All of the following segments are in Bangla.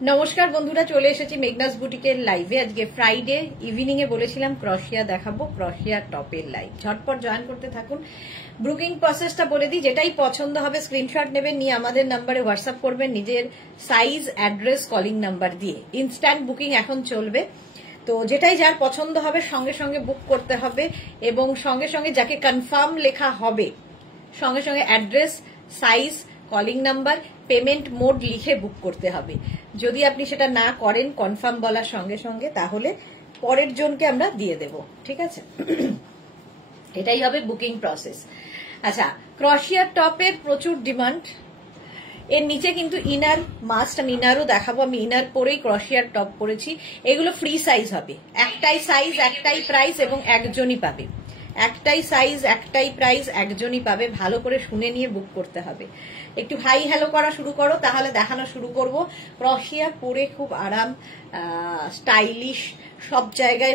নমস্কার বন্ধুরা, চলে এসেছি মেঘনাস বুটিকের লাইভে। আজকে ফ্রাইডে ইভিনিং এ বলেছিলাম ক্রশিয়া দেখাবো, ক্রশিয়া টপের লাইভ। ঝটপট জয়েন করতে থাকুন। বুকিং প্রসেসটা বলে দিই, যেটাই পছন্দ হবে স্ক্রিনশট নেবেন, নিয়ে আমাদের নাম্বারে হোয়াটসঅ্যাপ করবেন নিজের সাইজ, অ্যাড্রেস, কলিং নাম্বার দিয়ে। ইনস্ট্যান্ট বুকিং এখন চলবে, তো যেটাই যার পছন্দ হবে সঙ্গে সঙ্গে বুক করতে হবে, এবং সঙ্গে সঙ্গে যাকে কনফার্ম লেখা হবে সঙ্গে সঙ্গে address, size, calling number, payment mode লিখে বুক করতে হবে। যদি আপনি সেটা না করেন কনফার্ম বলার সঙ্গে সঙ্গে, তাহলে পরের জনকে আমরা দিয়ে দেব, ঠিক আছে? এটাই হবে বুকিং প্রসেস। আচ্ছা, ক্রশিয়ার টপের প্রচুর ডিমান্ড। এর নিচে কিন্তু ইনার মাস্ট, আমি ইনারও দেখাবো। আমি ইনার পরেই ক্রশিয়ার টপ পরেছি। এগুলো ফ্রি সাইজ হবে, একটাই সাইজ একটাই প্রাইস, এবং একজনই পাবে। একটাই সাইজ একটাই প্রাইস, একজনই পাবে। ভালো করে শুনে নিয়ে বুক করতে হবে। একটু হাই হ্যালো করা শুরু করো, তাহলে দেখানো শুরু করব। ক্রশিয়া পরে খুব আরাম, স্টাইলিশ, সব জায়গায়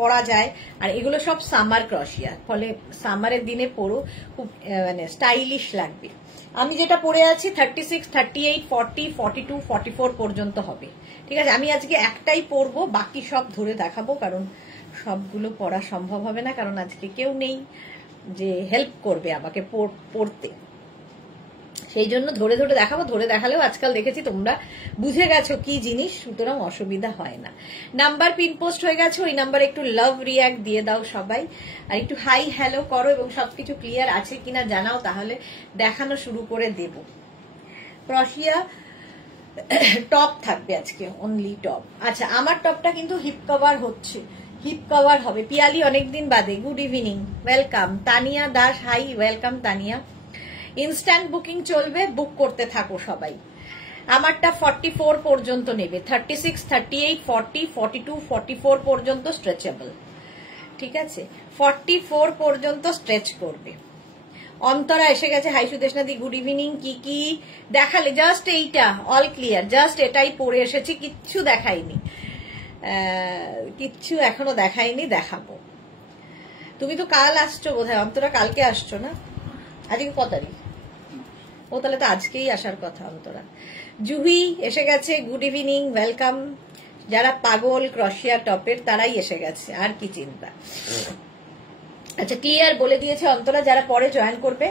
পরা যায়। আর এগুলো সব সামার ক্রশিয়া, ফলে সামারের দিনে পরো, খুব মানে স্টাইলিশ লাগবে। আমি যেটা পরে আছি 36, 38, 40, 42, 44 পর্যন্ত হবে, ঠিক আছে? আমি আজকে একটাই পরবো, বাকি সব ধরে দেখাবো, কারণ সবগুলো পরা সম্ভব হবে না, কারণ আজকে কেউ নেই যে হেল্প করবে আমাকে পড়তে। সেই জন্য ধরে ধরে দেখাবো। ধরে দেখালেও আজকাল দেখেছি তোমরা বুঝে গেছো কি জিনিস, সুতরাং অসুবিধা হয় না। নাম্বার পিন পোস্ট হয়ে গেছে, ওই নাম্বারে একটু লাভ রিয়াক্ট দিয়ে দাও সবাই, আর একটু হাই হ্যালো করো, এবং সবকিছু ক্লিয়ার আছে কিনা জানাও, তাহলে দেখানো শুরু করে দেব। ক্রশিয়া টপ থাকবে আজকে, অনলি টপ। আচ্ছা, আমার টপটা কিন্তু হিপ কভার হচ্ছে, হিপ কভার হবে। পিয়ালি অনেকদিন বাদে, good evening, welcome. Tania Das, hi, welcome Tania. Instant booking চলবে, বুক করতে থাকো সবাই। আমারটা 44 পর্যন্ত নেবে, 36, 38, 40, 42, 44 পর্যন্ত স্ট্রেচেবল, ঠিক আছে? 44 পর্যন্ত স্ট্রেচ করবে। অন্তরা এসে গেছে, হাই সুদেশনাদি, গুড ইভিনিং। কি কি দেখালে? জাস্ট এইটা, অল ক্লিয়ার, জাস্ট এটাই পরে এসেছি, কিচ্ছু দেখাইনি, কিচ্ছু এখনো দেখাইনি, দেখাবো। তুমি তো কাল আসছো বোধহয়, অন্তরা কালকে আসছো না? আজকে কত তারিখ? ও, তাহলে তো আজকেই আসার কথা অন্তরা। জুহি এসে গেছে, গুড ইভিনিং, ওয়েলকাম। যারা পাগল ক্রশিয়া টপের তারাই এসে গেছে, আর কি চিন্তা। আচ্ছা, ক্লিয়ার বলে দিয়েছে অন্তরা, যারা পরে জয়েন করবে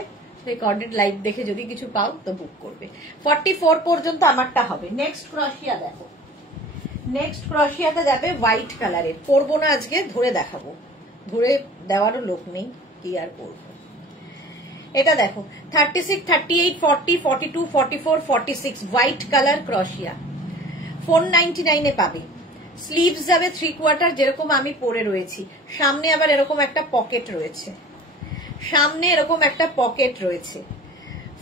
রেকর্ডেড লাইভ দেখে যদি কিছু পাও তো বুক করবে। 44 পর্যন্ত আমারটা হবে। নেক্সট ক্রশিয়া দেখো, নেক্সট ক্রশিয়াটা যাবে হোয়াইট কালারের। পরবো না আজকে, ধরে দেখাবো, ধরে দেওয়ারও লোক নেই, কি আর করবো। এটা দেখো, 36, 38, 40, 42, 44, 46 হোয়াইট কালার ক্রশিয়া, 499 এ পাবে। স্লিভস যাবে 3/4, যেরকম আমি পরে রয়েছি। সামনে আবার এরকম একটা পকেট রয়েছে, সামনে এরকম একটা পকেট রয়েছে।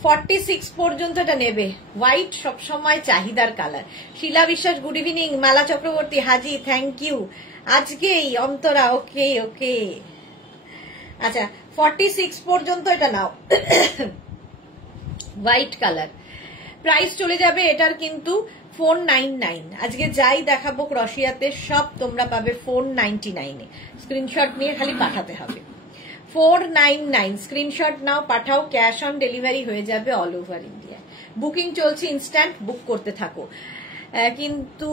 46 পর্যন্ত এটা নেবে। হোয়াইট সবসময় চাহিদার colour. Shila Biswas, good evening. Mala Chakraborty, হাজি, থ্যাংক ইউ। আজকেই অন্তরা, ওকে ওকে। আচ্ছা, 46 পর্যন্ত এটা নাও, হোয়াইট কালার। প্রাইস চলে যাবে এটার কিন্তু 499। আজকে যাই দেখাবো ক্রশিয়াতে সব তোমরা পাবে 499 এ। স্ক্রিনশট নিয়ে খালি পাঠাতে হবে। 499 স্ক্রিনশট নাও, পাঠাও। ক্যাশ অন ডেলিভারি হয়ে যাবে অল ওভার ইন্ডিয়া। বুকিং চলছে, ইনস্ট্যান্ট বুক করতে থাকো। কিন্তু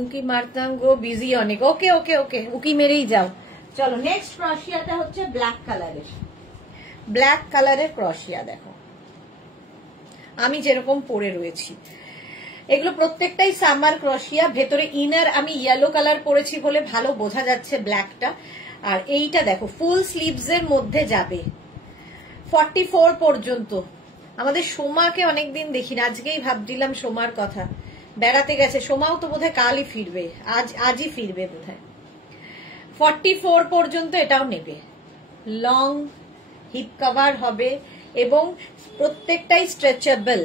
উকি মারতাম গো, বিজি অনেক। ওকে ওকে ওকে, উকি মেরেই যাও। চলো, নেক্সট ক্রশিয়াটা হচ্ছে ব্ল্যাক কালারের। ব্ল্যাক কালারের ক্রশিয়া দেখো, আমি যেরকম পরে রয়েছি। এগুলো প্রত্যেকটাই সামার ক্রশিয়া। ভেতরে ইনার আমি ইয়েলো কালার পরেছি বলে ভালো বোঝা যাচ্ছে ব্ল্যাকটা। আর এইটা দেখো, ফুল স্লিভস এর মধ্যে যাবে 44 পর্যন্ত। আমাদের সোমাকে অনেকদিন দেখি না, আজকেই ভাবছিলাম সোমার কথা। বেড়াতে গেছে, সোমাও তো বোধহয় কালই ফিরবে, আজই ফিরবে বোধহয়। 44 পর্যন্ত এটাও নেবে। লং হিপ কভার হবে, এবং প্রত্যেকটাই স্ট্রেচেবল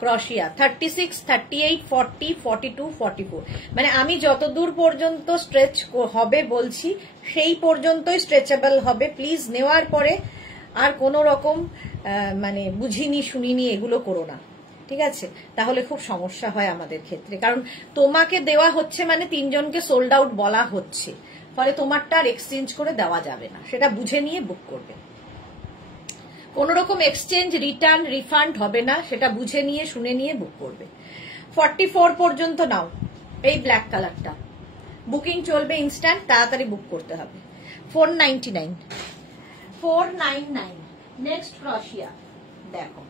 ক্রশিয়া। 36, 38, 40, 42, 44, মানে আমি যতদূর পর্যন্ত স্ট্রেচ হবে বলছি সেই পর্যন্তই স্ট্রেচেবল হবে। প্লিজ নেওয়ার পরে আর কোনো রকম মানে বুঝিনি শুনিনি এগুলো করো না, ঠিক আছে? তাহলে খুব সমস্যা হয় আমাদের ক্ষেত্রে, কারণ তোমাকে দেওয়া হচ্ছে মানে 3 জনকে সোল্ড আউট বলা হচ্ছে, ফলে তোমারটা আর এক্সচেঞ্জ করে দেওয়া যাবে না। সেটা বুঝে নিয়ে বুক করবে। কোন রকম এক্সচেঞ্জ, রিটার্ন, রিফান্ড হবে না, সেটা বুঝে নিয়ে শুনে নিয়ে বুক করবে। 44 পর্যন্ত নাও এই ব্ল্যাক কালারটা, বুকিং চলবে ইনস্ট্যান্ট, তাড়াতাড়ি বুক করতে হবে। 499, 499। নেক্সট ক্রশিয়া দেখো,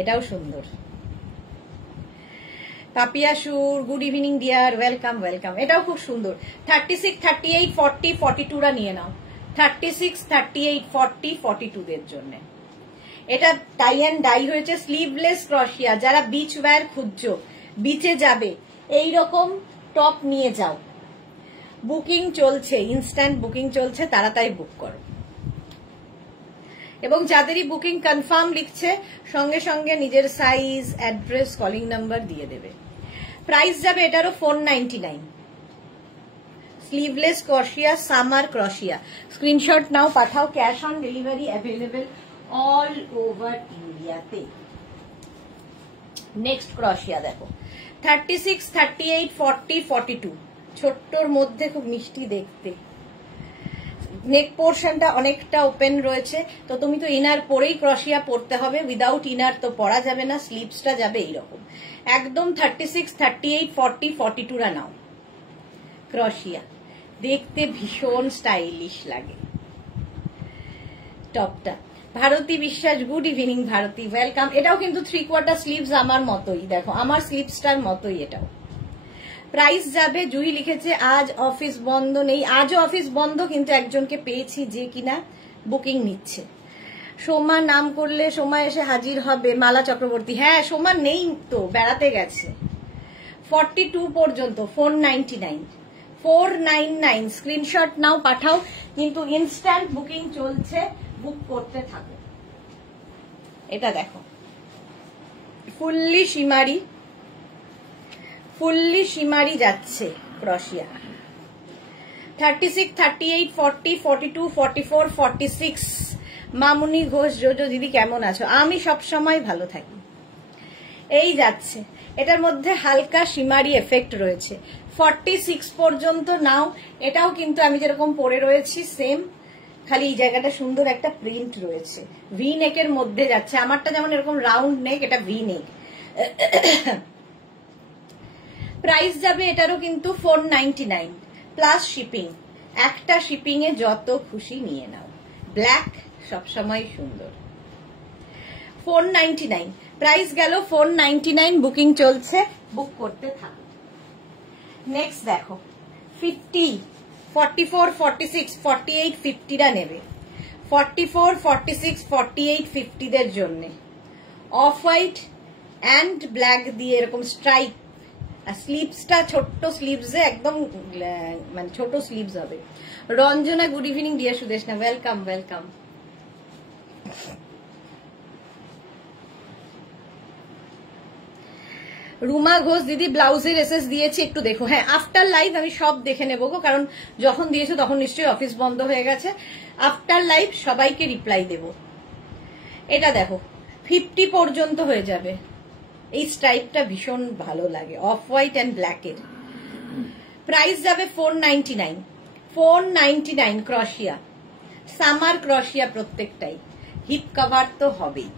এটাও সুন্দর। পাপিয়া সুর, good evening deer, welcome welcome. এটাও খুব সুন্দর। 36, 38, 40, 42রা নিয়ে নাও। 36, 38, 40, 42 দের জন্য। এটা টাই অ্যান্ড ডাই হয়েছে, স্লিভলেস ক্রশিয়া। যারা বিচ ওয়্যার খুঁজছো, বিচে যাবে, এইরকম টপ নিয়ে যাও। বুকিং চলছে, ইনস্ট্যান্ট বুকিং চলছে, তাড়াতাড়ি বুক করো। এবং যাদেরই বুকিং কনফার্ম লিখছে, সঙ্গে সঙ্গে নিজের সাইজ, অ্যাড্রেস, কলিং নাম্বার দিয়ে দেবে। প্রাইস যাবে এটারও 499। স্লিভলেস ক্রশিয়া, সামার ক্রশিয়া। স্ক্রিনশট নাও, পাঠাও। Cash on delivery available all over ইন্ডিয়াতে। নেক্সট ক্রশিয়া দেখো, 36, 38, 40, 42। ছোট্টর মধ্যে খুব মিষ্টি দেখতে। নেক পোর্শনটা অনেকটা ওপেন রয়েছে, তো তুমি তো ইনার পরেই ক্রশিয়া পরতে হবে, উইদাউট ইনার তো পরা যাবে না। স্লিভসটা যাবে এইরকম একদম। 36, 38, 40, 42রা নাও। ক্রশিয়া দেখতে ভীষণ স্টাইলিশ লাগে। টপটা ভারতী বিশ্বাস, গুড ইভিনিং ভারতী, ওয়েলকাম। এটাও কিন্তু 3/4 স্লিভস আমার মতোই, দেখো আমার স্লিভসটার মতোই এটাও। প্রাইস যাবে, জুই লিখেছে আজ অফিস বন্ধ নেই। আজও অফিস বন্ধ, কিন্তু একজনকে পেয়েছি যে কিনা বুকিং নিচ্ছে। সোমা নাম করলে সোমা এসে হাজির হবে, মালা চক্রবর্তী। হ্যাঁ, সোমা নেই তো, বেড়াতে গেছে। 42 পর্যন্ত 499, 499। স্ক্রিনশট নাও, পাঠাও, কিন্তু ইনস্ট্যান্ট বুকিং চলছে, বুক করতে থাকো। এটা দেখো, ফুললি শিমারি, ফুললি শিমারি যাচ্ছে ক্রশিয়া। 36, 38, 40, 42, 44, 46। মামুনি ঘোষ, জোজো দিদি কেমন আছো? আমি সবসময় ভালো থাকি। এই যাচ্ছে, এটার মধ্যে হালকা শিমারি এফেক্ট রয়েছে। 46 পর্যন্ত নাও। এটাও কিন্তু আমি যেরকম পরে রয়েছি সেম, খালি এই জায়গাটা সুন্দর একটা প্রিন্ট রয়েছে। ভি নেকের মধ্যে যাচ্ছে। আমারটা যেমন এরকম রাউন্ড নেক, এটা ভি নেক। প্রাইস যাবে এটারও কিন্তু 499 প্লাস শিপিং। একটা শিপিং এ যত খুশি নিয়ে নাও। ব্ল্যাক সবসময় সুন্দর। 499 প্রাইস গেল। 499 বুকিং চলছে, বুক করতে থাকো। নেক্সট দেখো, 50, 44, 46, 48, 50রা নেবে। 44, 46, 48, 50 দের জন্য অফ হোয়াইট অ্যান্ড ব্ল্যাক দিয়ে এরকম স্ট্রাইপ। আর স্লিভসটা ছোট্ট স্লিভসে, একদম মানে ছোট স্লিভস হবে। Ranjana, good evening deer Sudeshna, welcome welcome. Ruma Ghosh দিদি, ব্লাউজের এসএস দিয়েছি, একটু দেখো। হ্যাঁ, আফটার লাইভ আমি সব দেখে নেবো গো, কারণ যখন দিয়েছো তখন নিশ্চয়ই অফিস বন্ধ হয়ে গেছে। আফটার লাইভ সবাইকে রিপ্লাই দেব। এটা দেখো, 50 পর্যন্ত হয়ে যাবে। এই স্ট্রাইপটা ভীষণ ভালো লাগে, অফ হোয়াইট অ্যান্ড ব্ল্যাকের। প্রাইস যাবে 499, 499 ক্রশিয়া, সামার ক্রশিয়া প্রত্যেকটাই। হিপ কভার তো হবেই।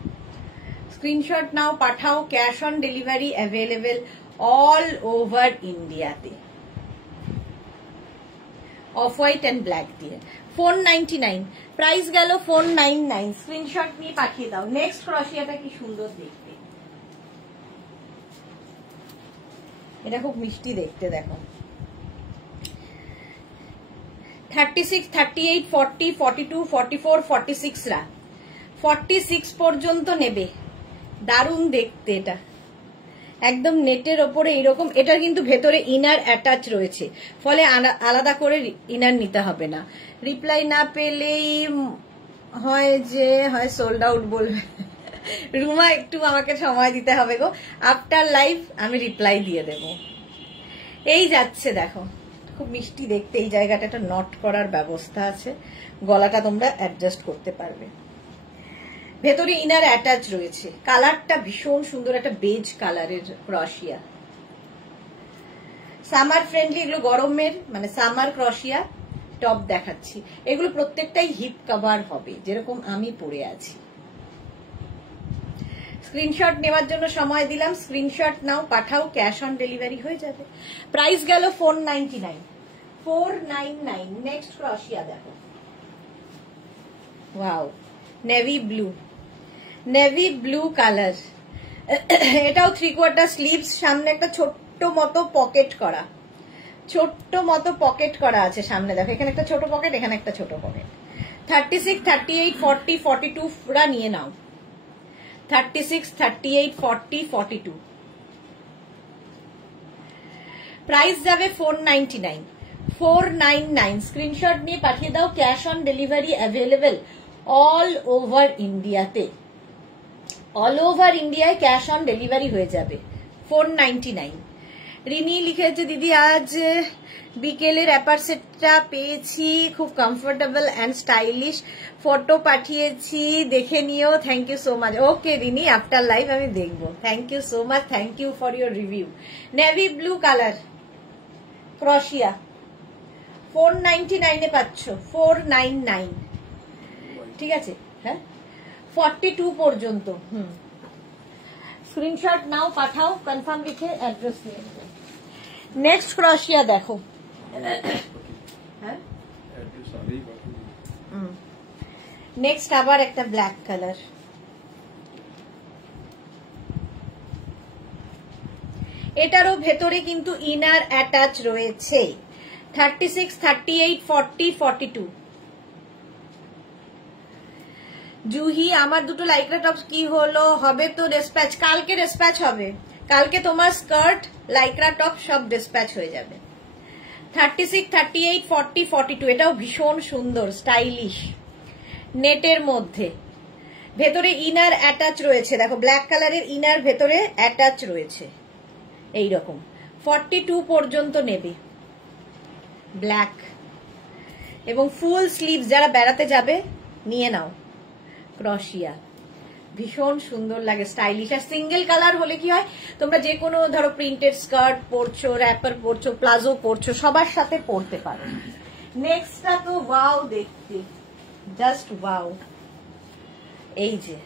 স্ক্রিনশট নাও, পাঠাও। Cash on delivery available all over ইন্ডিয়াতে। অফ হোয়াইট অ্যান্ড ব্ল্যাক দিয়ে 499 প্রাইস গেল। 499 স্ক্রিনশট নিয়ে পাঠিয়ে দাও। নেক্সট ক্রশিয়াটা কি সুন্দর দেখতে, এটা খুব মিষ্টি দেখতে, দেখো। 36, 38, 40, 42, 44, 46রা 46 পর্যন্ত নেবে। দারুণ দেখতে এটা, একদম নেটের ওপরে এরকম। এটার কিন্তু ভেতরে ইনার অ্যাটাচ রয়েছে, ফলে আলাদা করে ইনার নিতে হবে না। রিপ্লাই না পেলেই হয় যে হয় সোল্ড আউট বলবে। রুমা, একটু আমাকে সময় দিতে হবে গো, আফটার লাইভ আমি রিপ্লাই দিয়ে দেব। এই যাচ্ছে, দেখো খুব মিষ্টি দেখতে। এই জায়গাটা একটা নট করার ব্যবস্থা আছে, গলাটা তোমরা অ্যাডজাস্ট করতে পারবে। ভেতরে ইনার অ্যাটাচ রয়েছে। কালারটা ভীষণ সুন্দর, একটা বেজ কালারের ক্রশিয়া। সামার ফ্রেন্ডলি, এগুলো গরমের মানে সামার ক্রশিয়া। টপ দেখাচ্ছি, এগুলো প্রত্যেকটাই হিপ কভার হবে যেরকম আমি পরে আছি। স্ক্রিনশট নেওয়ার জন্য সময় দিলাম, স্ক্রিনশট নাও, পাঠাও, ক্যাশ অন ডেলিভারি হয়ে যাবে। প্রাইস গেল 499। 499। নেক্সট ক্রশিয়া দেখো, wow, navy blue, navy blue colour. এটাও 3/4 স্লিভস, সামনে একটা ছোট্ট মতো পকেট করা, ছোট্ট মতো পকেট করা আছে সামনে, দেখো এখানে একটা ছোট পকেট, এখানে একটা ছোট পকেট। 36, 38, 40, 42 পুরা নিয়ে নাও। 36, 38, 40, 42। প্রাইস যাবে 499। 499। স্ক্রিনশট নিয়ে পাঠিয়ে দাও, cash on delivery available all over ইন্ডিয়াতে, অল ওভার ইন্ডিয়ায় ক্যাশ অন ডেলিভারি হয়ে যাবে। 499। রিনি লিখেছে, দিদি আজ বিকেলের অ্যাপার সেটটা পেয়েছি, খুব কমফোর্টেবল অ্যান্ড স্টাইলিশ, ফটো পাঠিয়েছি, দেখে নিও, thank you so much. Okay Rini, after live আমি দেখবো, thank you so much, thank you for your review. Navy blue colour ক্রশিয়া 499 এ পাচ্ছ, 499। ঠিক আছে, হ্যাঁ 42 পর্যন্ত। স্ক্রিনশট নাও, পাঠাও, কনফার্ম লিখে অ্যাড্রেস নিয়ে। নেক্সট ক্রশিয়া দেখো, হ্যাঁ নেক্সট আবার একটা ব্ল্যাক কালার। এটারও ভেতরে কিন্তু ইনার অ্যাটাচ রয়েছে। 36, 38, 40, 42। জুহি, আমার দুটো লাইক্রা টপস কি হলো? হবে তো ডিসপ্যাচ, কালকে ডিসপ্যাচ হবে, কালকে তোমার স্কার্ট লাইক্রা টপ সব ডিসপ্যাচ হয়ে যাবে। 36, 38, 40, 42। এটাও ভীষণ সুন্দর স্টাইলিশ, নেটের মধ্যে, ভেতরে ইনার অ্যাটাচ রয়েছে, দেখো ব্ল্যাক কালারের ইনার ভেতরে অ্যাটাচ রয়েছে এইরকম। 42 পর্যন্ত নেবে, ব্ল্যাক এবং ফুল স্লিভ, যারা বেড়াতে যাবে নিয়ে নাও। ক্রশিয়া ভীষণ সুন্দর লাগে, স্টাইলিশ। আর সিঙ্গেল কালার হলে কি হয়, তোমরা যে কোনো ধরো প্রিন্টেড স্কার্ট পরছো, র্যাপার পরছো, প্লাজো পরছো, সবার সাথে পরতে পারো। নেক্সটটা তো ওয়াও দেখতে, জাস্ট ওয়াও। এই যে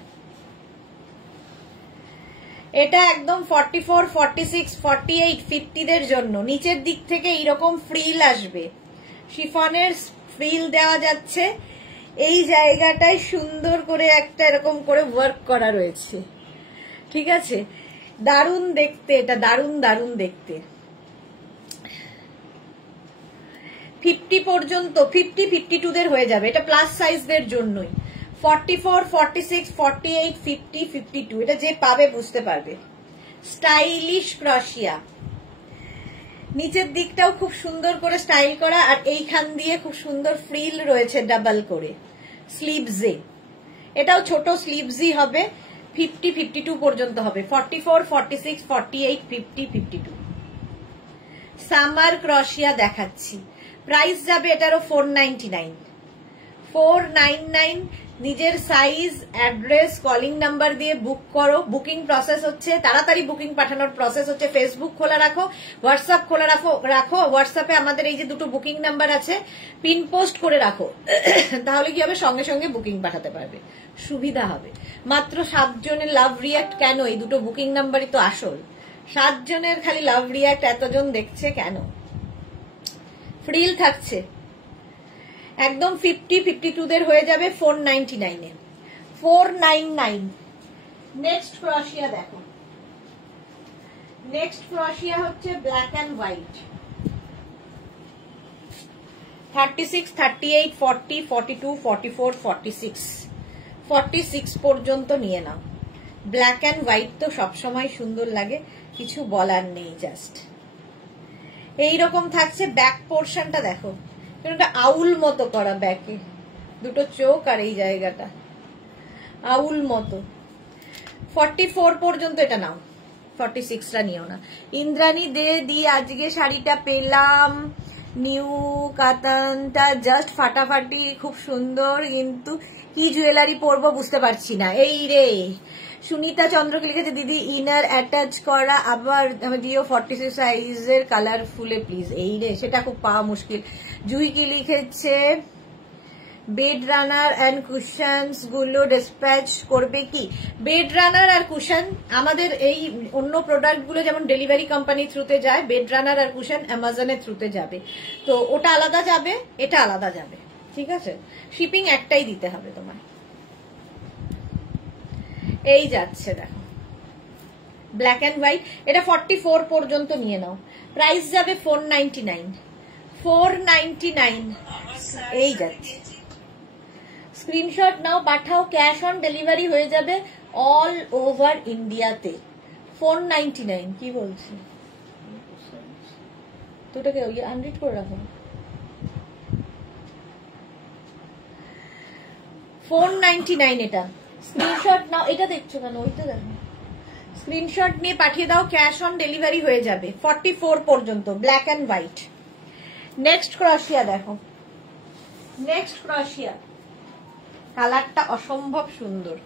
এটা একদম 44, 46, 48, 50 দের জন্য। নিচের দিক থেকে এইরকম ফ্রিল আসবে, শিফনের ফ্রিল দেওয়া যাচ্ছে, এই জায়গাটায় সুন্দর করে একটা এরকম করে ওয়ার্ক করা রয়েছে। ঠিক আছে, দারুণ দেখতে, এটা দারুণ দারুণ দেখতে। 50 পর্যন্ত, 50, 52 দের হয়ে যাবে, এটা প্লাস সাইজদের জন্যই। 44, 46, 48, 50, 52, এটা যে পাবে বুঝতে পারবে। স্টাইলিশ ক্রশিয়া, নিচের দিকটাও খুব সুন্দর করে স্টাইল করা, আর এইখান দিয়ে খুব সুন্দর ফ্রিল রয়েছে ডাবল করে স্লিভসে। এটাও ছোট স্লিভসই হবে, 50, 52 পর্যন্ত হবে। 44, 46, 48, 50, 52। সামার ক্রশিয়া দেখাচ্ছি, প্রাইস যাবে এটারও 499। 499। নিজের সাইজ, অ্যাড্রেস, কলিং নাম্বার দিয়ে বুক করো। বুকিং প্রসেস হচ্ছে, তাড়াতাড়ি বুকিং পাঠানোর প্রসেস হচ্ছে, ফেসবুক খোলা রাখো, হোয়াটসঅ্যাপ খোলা রাখো। হোয়াটসঅ্যাপে আমাদের এই যে দুটো বুকিং নাম্বার আছে, পিন পোস্ট করে রাখো, তাহলে কি হবে, সঙ্গে সঙ্গে বুকিং পাঠাতে পারবে, সুবিধা হবে। মাত্র 7 জনের লাভ রিয়াক্ট, কেন? এই দুটো বুকিং নাম্বারই তো আসল। 7 জনের খালি লাভ রিয়াক্ট, এতজন দেখছে কেন? ফ্রিল থাকছে একদম। 50, 52 দের হয়ে যাবে 499 এ। 499। নেক্সট ক্রশিয়া দেখো, নেক্সট ক্রশিয়া হচ্ছে ব্ল্যাক অ্যান্ড হোয়াইট। 36, 38, 40, 42, 44, 46, 46 পর্যন্ত নিয়ে নাও। ব্ল্যাক অ্যান্ড হোয়াইট তো সবসময় সুন্দর লাগে, কিছু বলার নেই, জাস্ট এইরকম থাকছে। ব্যাক পোর্শনটা দেখো, এটা আউল মতো করা, ব্যাকে দুটো চোখ আর এই জায়গাটা আউল মতো। 44 পর্যন্ত এটা নাও, 46টা নিও না। ইন্দ্রাণী দি আজকে শাড়িটা পেলাম, নিউ কাতানটা জাস্ট ফাটাফাটি, খুব সুন্দর, কিন্তু কি জুয়েলারি পরবো বুঝতে পারছি না। এই রে সুনিতা চন্দ্রকে লিখেছে দিদি ইনার অ্যাটাচ করা আবার দিও 46 সাইজের কালারফুলে প্লিজ। এই রে, সেটা খুব পাওয়া মুশকিল। জুই কি লিখেছে বেড রানার অ্যান্ড কুশনস গুলো ডিসপ্যাচ করবে কি? বেড রানার আর কুশন আমাদের এই অন্য প্রোডাক্ট গুলো যেমন ডেলিভারি কোম্পানি থ্রুতে যায়, বেড রানার আর কুশন অ্যামাজনের থ্রুতে যাবে, তো ওটা আলাদা যাবে, এটা আলাদা যাবে, ঠিক আছে? শিপিং একটাই দিতে হবে তোমার। এই যাচ্ছে দেখো ব্ল্যাক অ্যান্ড হোয়াইট, এটা 44 পর্যন্ত নিয়ে নাও, প্রাইস যাবে 499। 499 এই যাচ্ছে। স্ক্রিনশট নাও, পাঠাও, ক্যাশ অন ডেলিভারি হয়ে যাবে অল ওভার ইন্ডিয়াতে। 499 কি বলছে তোটাকে আনরিড করে রাখো। 499 এটা। স্ক্রিনশট নাও, এটা দেখছো কেন? ওইটা দেখো, স্ক্রিনশট নিয়ে পাঠিয়ে দাও, ক্যাশ অন ডেলিভারি হয়ে যাবে 44 পর্যন্ত, ব্ল্যাক অ্যান্ড হোয়াইট। নেক্সট ক্রশিয়া দেখো, নেক্সট ক্রশিয়া, কালারটা অসম্ভব সুন্দর।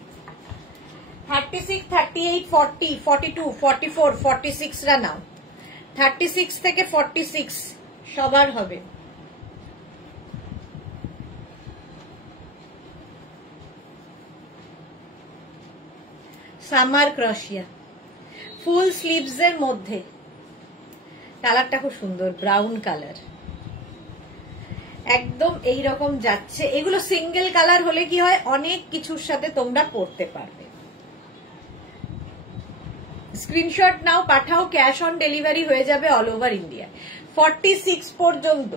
36, 38, 40, 42, 44, 46 রা নাও। 36 থেকে 46 সবার হবে। সামার ক্রশিয়া ফুল স্লিভস এর মধ্যে, কালারটা খুব সুন্দর, ব্রাউন কালার, একদম এইরকম যাচ্ছে। এগুলো সিঙ্গেল কালার হলে কি হয়, অনেক কিছুর সাথে তোমরা পরতে পারবে। স্ক্রিনশট নাও, পাঠাও, ক্যাশ অন ডেলিভারি হয়ে যাবে অল ওভার ইন্ডিয়া। 46 পর্যন্ত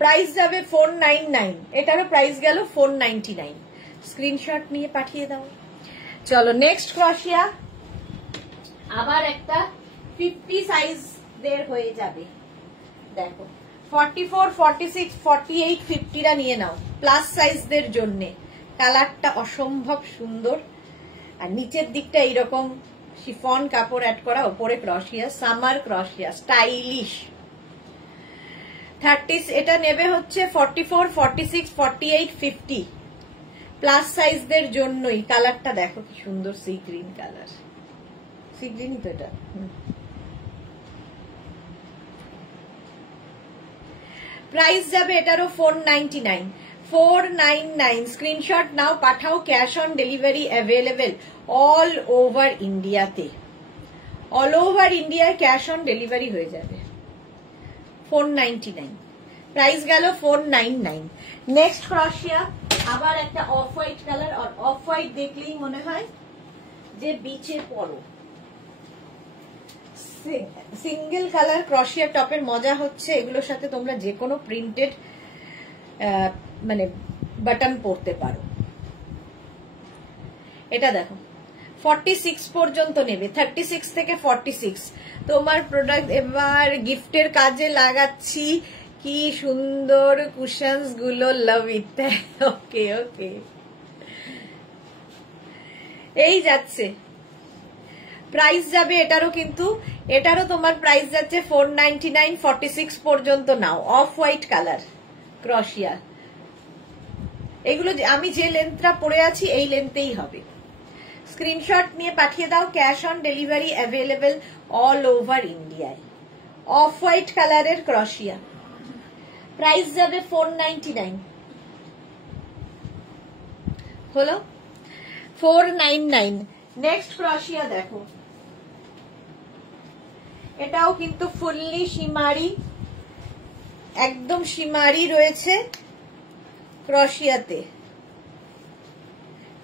প্রাইস যাবে 499, এটারও প্রাইস গেল 499। স্ক্রিনশট নিয়ে পাঠিয়ে দাও। চলো নেক্সট ক্রশিয়া, আবার একটা 50 সাইজ দের হয়ে যাবে। দেখো 44, 46, 48, 50 রা নিয়ে নাও, প্লাস সাইজদের জন্য। কালারটা অসম্ভব সুন্দর, আর নিচের দিকটা এইরকম শিফন কাপড় অ্যাড করা, ওপরে ক্রশিয়া, সামার ক্রশিয়া, স্টাইলিশ। 30 এটা নেবে হচ্ছে 44, 46, 48, 50 প্লাস সাইজদের জন্যই। কালারটা দেখো কি সুন্দর, সি গ্রিন কালার, সি গ্রিনই তো এটা। প্রাইস যাবে এটারও 499। 499 স্ক্রিনশট নাও, পাঠাও, cash on delivery available all over ইন্ডিয়াতে। অল ওভার ইন্ডিয়ায় ক্যাশ অন ডেলিভারি হয়ে যাবে। 499 প্রাইস গেল 499। নেক্সট ক্রশিয়া, আবার একটা অফ হোয়াইট কালার, আর অফ হোয়াইট দেখলেই মনে হয় যে বিচে পড়ো। সিঙ্গেল কালার ক্রশিয়া টপের মজা হচ্ছে এগুলোর সাথে তোমরা যে কোনো প্রিন্টেড মানে বাটন পরতে পারো। এটা দেখো 46 পর্যন্ত নেবে, 36 থেকে 46 তোমার প্রোডাক্ট। এবার গিফটের কাজে লাগাচ্ছি, কি সুন্দর কুশনস গুলো, লাভ ইট। ওকে ওকে, এই যাচ্ছে। প্রাইস যাবে এটারও, কিন্তু এটারও তোমার প্রাইস যাচ্ছে 499। 46 পর্যন্ত নাও, অফ হোয়াইট কালার ক্রশিয়া। এগুলো আমি যে লেন্থটা পরে আছি এই লেন্থেই হবে। স্ক্রিনশট নিয়ে পাঠিয়ে দাও, cash on delivery available all over ইন্ডিয়ায়। অফ হোয়াইট কালারের ক্রশিয়া, প্রাইস যাবে 499। হলো 499। নেক্সট ক্রশিয়া দেখো, এটাও কিন্তু ফুললি শিমারি, একদম শিমারি রয়েছে ক্রশিয়াতে।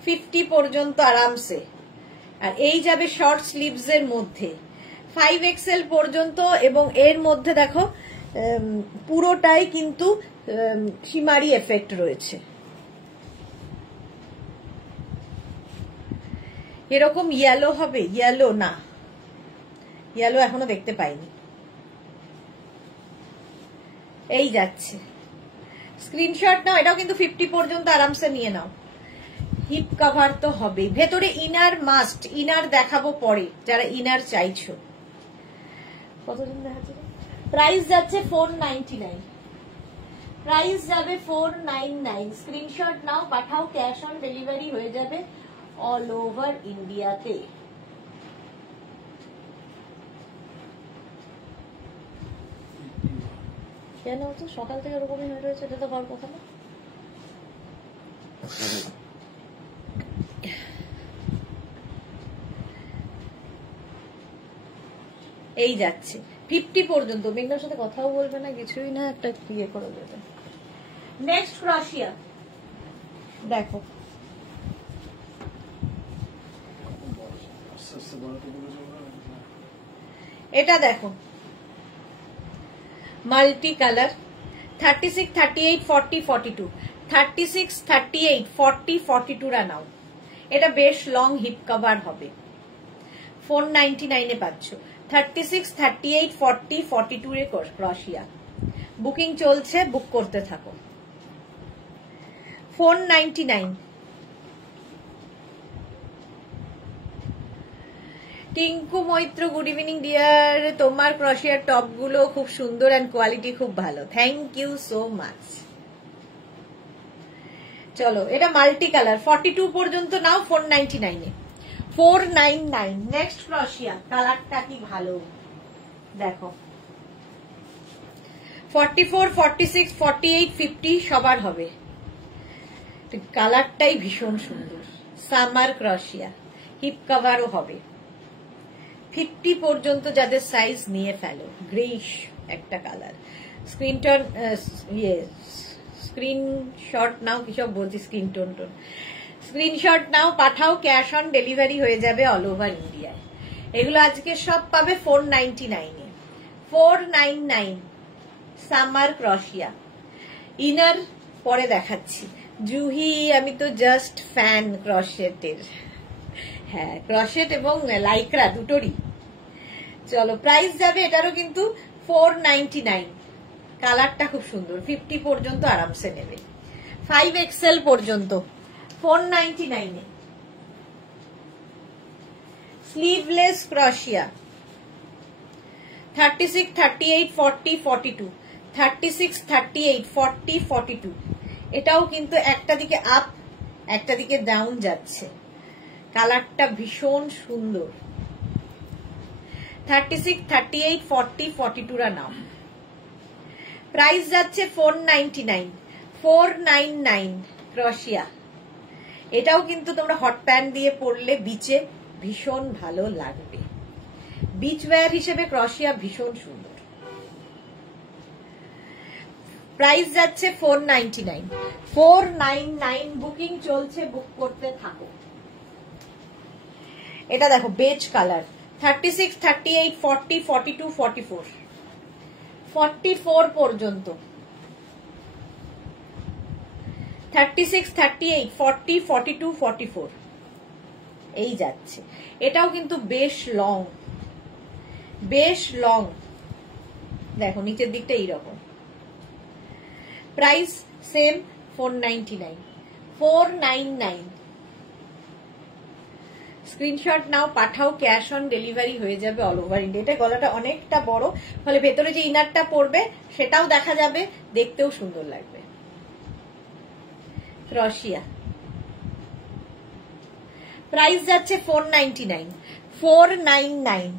50 পর্যন্ত আরামসে, আর এই যাবে শর্ট স্লিভস এর মধ্যে 5XL পর্যন্ত, এবং এর মধ্যে দেখো পুরোটাই কিন্তু শিমারি এফেক্ট রয়েছে। এরকম ইয়েলো হবে, ইয়েলো না, ইয়েলো এখনো দেখতে পাইনি। এই যাচ্ছে, স্ক্রিনশট নাও, এটাও কিন্তু 50 পর্যন্ত আরামসে নিয়ে নাও। হিপ কভার তো হবে, ভেতরে ইনার মাস্ট, ইনার দেখাবো পরে যারা ইনার চাইছো। কতদিন দেখাচ্ছে? প্রাইস যাচ্ছে 499। প্রাইস যাবে 499। স্ক্রিনশট নাও, পাঠাও, ক্যাশ অন ডেলিভারি হয়ে যাবে অল ওভার ইন্ডিয়াতে। কেন হচ্ছে সকাল থেকে ওরকমই হয়ে রয়েছে, এটা তো হওয়ার কথা না। এই যাচ্ছে 50 পর্যন্ত। মেঘনার সাথে কথাও বলবে না, কিছুই না, একটা ইয়ে করে দেবে। নেক্সট ক্রোশিয়া দেখো, এটা দেখো মাল্টি কালার 36, 38, 40, 42, 36, 38, 40, 42 রা নাও। এটা বেশ লং হিপ কভার হবে, 499 এ পাচ্ছ। 36, 38, 40, 42 এ ক্রোশিয়া বুকিং চলছে, বুক করতে থাকো। 499। Tinku Maitra, good evening dear. তোমার ক্রোশিয়ার টপ গুলো খুব সুন্দর এন্ড কোয়ালিটি খুব ভালো, থ্যাংক ইউ সো মাচ। চলো, এটা মাল্টি কালার 42 পর্যন্ত নাও 499 এ। 499। নেক্সট ক্রোশিয়া, কালারটা কি ভালো দেখো, 44, 46, 48, 50 সবার হবে, কালারটাই ভীষণ সুন্দর। সামার ক্রোশিয়া, হিপ কভারও হবে। 50 পর্যন্ত যাদের সাইজ নিয়ে ফেলো, গ্রেইশ একটা কালার। স্ক্রিনশট নাও, কিসব বলছি, স্ক্রিনশট নাও, পাঠাও, ক্যাশ অন ডেলিভারি হয়ে যাবে অল ওভার ইন্ডিয়ায়। এগুলো আজকে সব পাবে 499 এ। 499 সামার ক্রোশিয়া। ইনার পরে দেখাচ্ছি। জুহি, আমি তো জাস্ট ফ্যান ক্রোশেটের। হ্যাঁ, ক্রোশেট এবং লাইক্রা দুটোরই। চলো, প্রাইস যাবে এটারও কিন্তু 499। কালারটা খুব সুন্দর, 50 পর্যন্ত আরামসে নেবে, 5XL পর্যন্ত 499 এ। স্লিভলেস ক্রোশিয়া 36, 38, 40, 42, 36, 38, 40, 42। এটাও কিন্তু একটা দিকে আপ একটা দিকে ডাউন যাচ্ছে, কালারটা ভীষণ সুন্দর। 36, 38, 40, 42 রা নাও। প্রাইস যাচ্ছে 499। 499 ক্রোশিয়া। এটাও কিন্তু তোমরা হট প্যান্ট দিয়ে পরলে বিচে ভীষণ ভালো লাগবে, বিচ ওয়্যার হিসেবে ক্রোশিয়া ভীষণ সুন্দর। প্রাইস যাচ্ছে 499। 499 বুকিং চলছে, বুক করতে থাকো। এটা দেখো বেজ কালার 36, 38, 40, 42, 44, 44 পর্যন্ত। 36, 38, 40, 42, 44 এই যাচ্ছে। এটাও কিন্তু বেশ লং, বেশ লং। দেখো নিচের দিকটা এইরকম। Price same 499। 499। স্ক্রিনশট নাও, পাঠাও, ক্যাশ অন ডেলিভারি হয়ে যাবে অল ওভার ইন্ডিয়া। এটা গলাটা অনেকটা বড়, ফলে ভেতরে যে ইনারটা পড়বে সেটাও দেখা যাবে, দেখতেও সুন্দর লাগবে। ক্রোশিয়া প্রাইস যাচ্ছে 499। 499।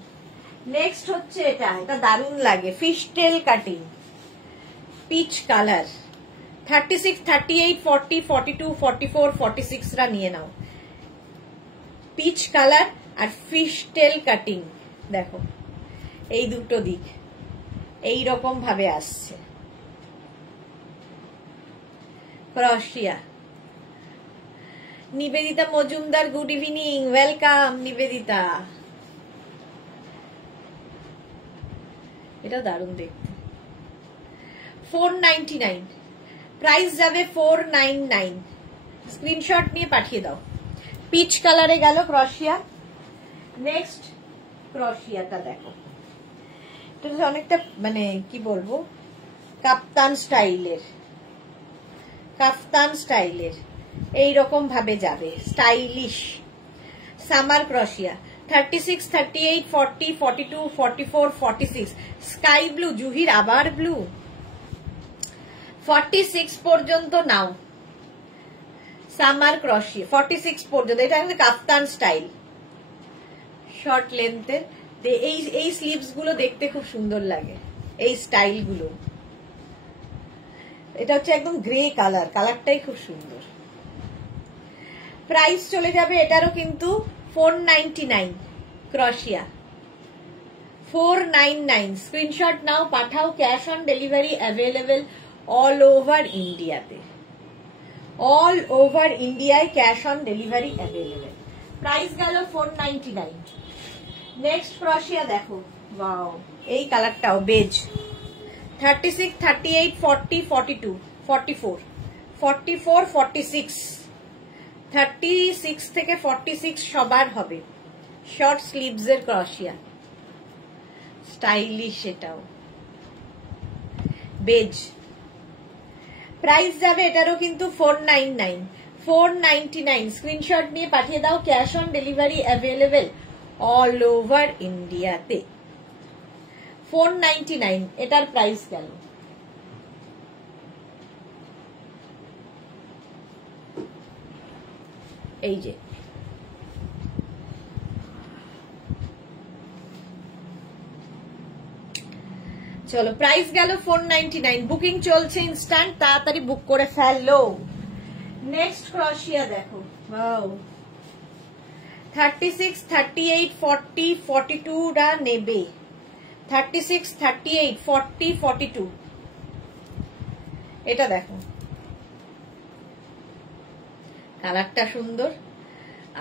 নেক্সট হচ্ছে এটা দারুণ লাগে, ফিশটেল কাটিং, পিচ কালার 36, 38, 40, 42, 44, 46 রা নিয়ে নাও। পিচ কালার আর ফিশটেল কাটিং, দেখো এই দুটো দিক এই রকম ভাবে আসছে। ক্রোশিয়া। Nibedita Majumdar, good evening, welcome Nibedita. এটা দারুণ দেখতে। 499। প্রাইস যাবে 499। স্ক্রিনশট নিয়ে পাঠিয়ে দাও। পিচ কালারে গেল ক্রোশিয়া। নেক্সট ক্রোশিয়াটা দেখো, এটা অনেকটা মানে কি বলবো, কাপ্তান স্টাইলের, কাফতান স্টাইলের এইরকম ভাবে যাবে, স্টাইলিশ। সামার ক্রোশিয়া 36, 38, 40, 42, 44, 46 স্কাই ব্লু, জুহির আবার ব্লু। 46 পর্যন্ত নাও। সামার ক্রশিয়া 46 পর্যন্ত, এটা কিন্তু কাফতান স্টাইল, শর্ট লেন্থের। এই স্লিভস গুলো দেখতে খুব সুন্দর লাগে, এই স্টাইল গুলো। এটা হচ্ছে একদম গ্রে কালার, কালারটাই খুব সুন্দর। প্রাইস চলে যাবে এটারও কিন্তু 499 ক্রশিয়া, 499। স্ক্রিনশট নাও, পাঠাও, cash on delivery available all over ইন্ডিয়াতে, অল ওভার ইন্ডিয়ায় cash on delivery available. Price গেল 499। নেক্সট ক্রশিয়া দেখো, ওয়াও, এই কালারটাও বেজ, 36, 38, 40, 42, 44, 44, 46, 36 থেকে 46 সবার হবে। শর্ট স্লিভস এর ক্রশিয়া, স্টাইলিশ, এটাও বেজ। প্রাইস যাবে এটারও কিন্তু 499, 499। স্ক্রিনশট নিয়ে পাঠিয়ে দাও, cash on delivery available all over ইন্ডিয়াতে। 499 এটার প্রাইস গেল। এই যে চলো, প্রাইস গেল 499। বুকিং চলছে ইনস্ট্যান্ট, তাড়াতাড়ি বুক করে ফেলো। নেক্সট ক্রশিয়া দেখো, ওয়াও, 36, 38, 40, 42 রা নেবে। 36, 38, 40, 42, এটা দেখো, কালারটা সুন্দর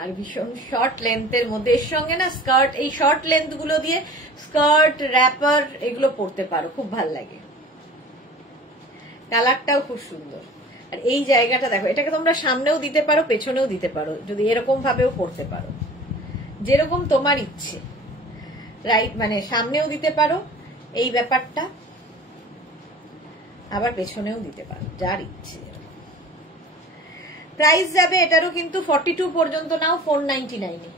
আর ভীষণ শর্ট লেন্থের মধ্যে। এর সঙ্গে না স্কার্ট, এই শর্ট লেন্থ গুলো দিয়ে স্কার্ট, র্যাপার এগুলো পরতে পারো, খুব ভাল লাগে। কালারটাও খুব সুন্দর। আর এই জায়গাটা দেখো, এটাকে তোমরা সামনেও দিতে পারো, পেছনেও দিতে পারো, যদি এরকম ভাবেও পরতে পারো, যেরকম তোমার ইচ্ছে। রাইট, মানে সামনেও দিতে পারো এই ব্যাপারটা, আবার পেছনেও দিতে পারো, যার ইচ্ছে। প্রাইস যাবে এটারও কিন্তু 42 পর্যন্ত নাও, 499 এ,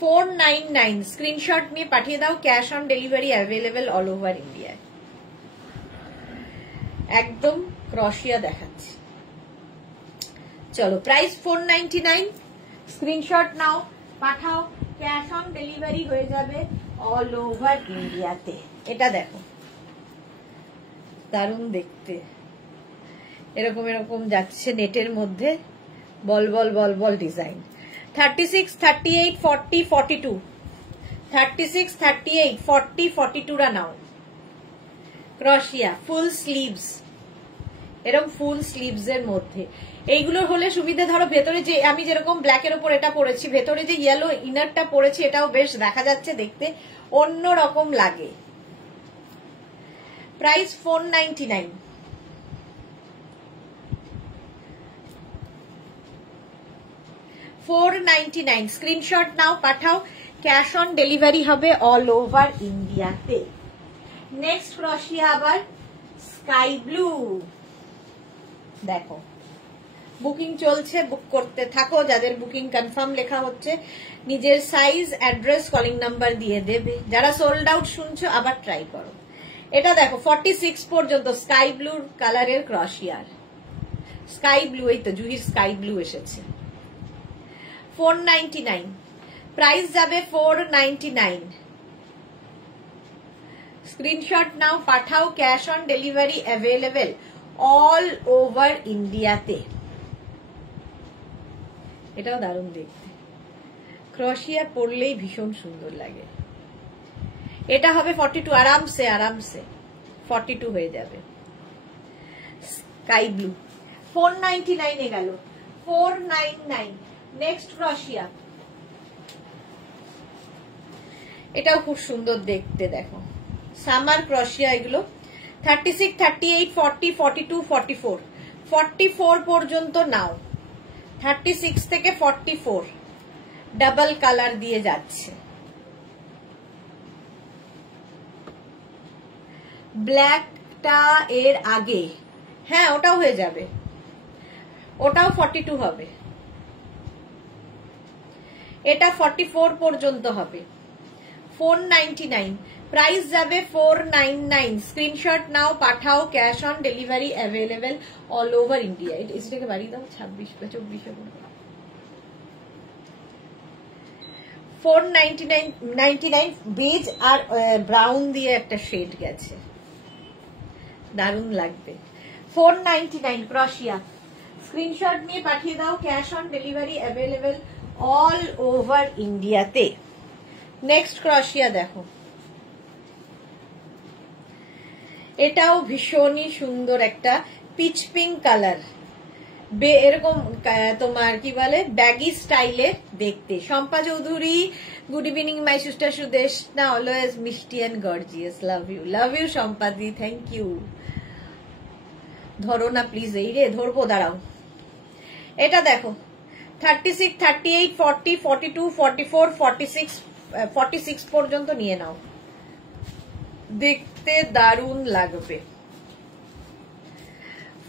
499। স্ক্রিনশট নিয়ে পাঠিয়ে দাও, cash on delivery available all over ইন্ডিয়ায়। একদম ক্রশিয়া দেখাচ্ছি। চলো, প্রাইস 499। স্ক্রিনশট নাও, পাঠাও, ক্যাশ অন ডেলিভারি হয়ে যাবে অল ওভার ইন্ডিয়াতে। এটা দেখো, দারুণ দেখতে, এরকম এরকম যাচ্ছে নেটের মধ্যে, বল বল বল বল ডিজাইন। 36, 38, 40, 42, 36, 38, 40, 42 রা নাও। ক্রশিয়া ফুল স্লিভস, এরকম ফুল স্লিভস এর মধ্যে। এইগুলো হলে সুবিধা, ধরো ভেতরে যে আমি যেরকম ব্ল্যাকের ওপর এটা পরেছি, ভেতরে যে ইয়েলো ইনারটা পরেছি, এটাও বেশ দেখা যাচ্ছে, দেখতে অন্য রকম লাগে। প্রাইস 499। স্ক্রিনশট নাও, পাঠাও, ক্যাশ অন ডেলিভারি হবে অল ওভার ইন্ডিয়াতে। নেক্সট ক্রশিয়া আবার স্কাই ব্লু দেখো, বুকিং চলছে, বুক করতে থাকো। যাদের বুকিং কনফার্ম লেখা হচ্ছে, নিজের সাইজ, অ্যাড্রেস, কলিং নাম্বার দিয়ে দেবে। যারা সোল্ড আউট শুনছো, আবার ট্রাই করো। এটা দেখো 46 পর্যন্ত স্কাই ব্লু কালারের ক্রশিয়ার, স্কাই ব্লু, এই তো জুহির স্কাই ব্লু এসেছে। 499 প্রাইস যাবে, 499। স্ক্রিনশট নাও, পাঠাও, cash on delivery available all over ইন্ডিয়াতে। এটাও দারুণ দেখতে, ক্রশিয়া পরলেই ভীষণ সুন্দর লাগে। এটা হবে 42, আরামসে আরামসে 42 হয়ে যাবে। স্কাই ব্লু 499 এ গেল, 499। নেক্সট ক্রশিয়া, এটাও খুব সুন্দর দেখতে, দেখো সামার ক্রশিয়া এগুলো। 36, 38, 40, 42, 44, 44 পর্যন্ত নাও। 36 থেকে 44 ডাবল কালার দিয়ে যাচ্ছে। ব্ল্যাকটা এর আগে, হ্যাঁ ওটাও হয়ে যাবে, ওটাও 42 হবে। এটা 44 পর্যন্ত হবে, 499 প্রাইস যাবে 499 স্ক্রিনশট নাও পাঠাও cash on delivery available all over India এটাকে বাড়িয়ে দাও 26 499 বেজ আর ব্রাউন দিয়ে একটা শেড গেছে দারুণ লাগবে 499 ক্রশিয়া স্ক্রিনশট নিয়ে পাঠিয়ে দাও cash on delivery available all over ইন্ডিয়াতে নেক্সট ক্রশিয়া দেখো এটাও ভীষণই সুন্দর একটা পিচ পিঙ্ক কালার এরকম তোমার কি বলে ব্যাগি স্টাইলের দেখতে Shampa Chowdhury good evening my sister Sudeshna always মিষ্টি এন্ড গর্জিয়াস লাভ ইউ শম্পাদি থ্যাংক ইউ ধরো না প্লিজ এই রে ধরবো দাঁড়াও এটা দেখো 36 38 40 42 44 46 পর্যন্ত নিয়ে নাও দেখতে দারুণ লাগবে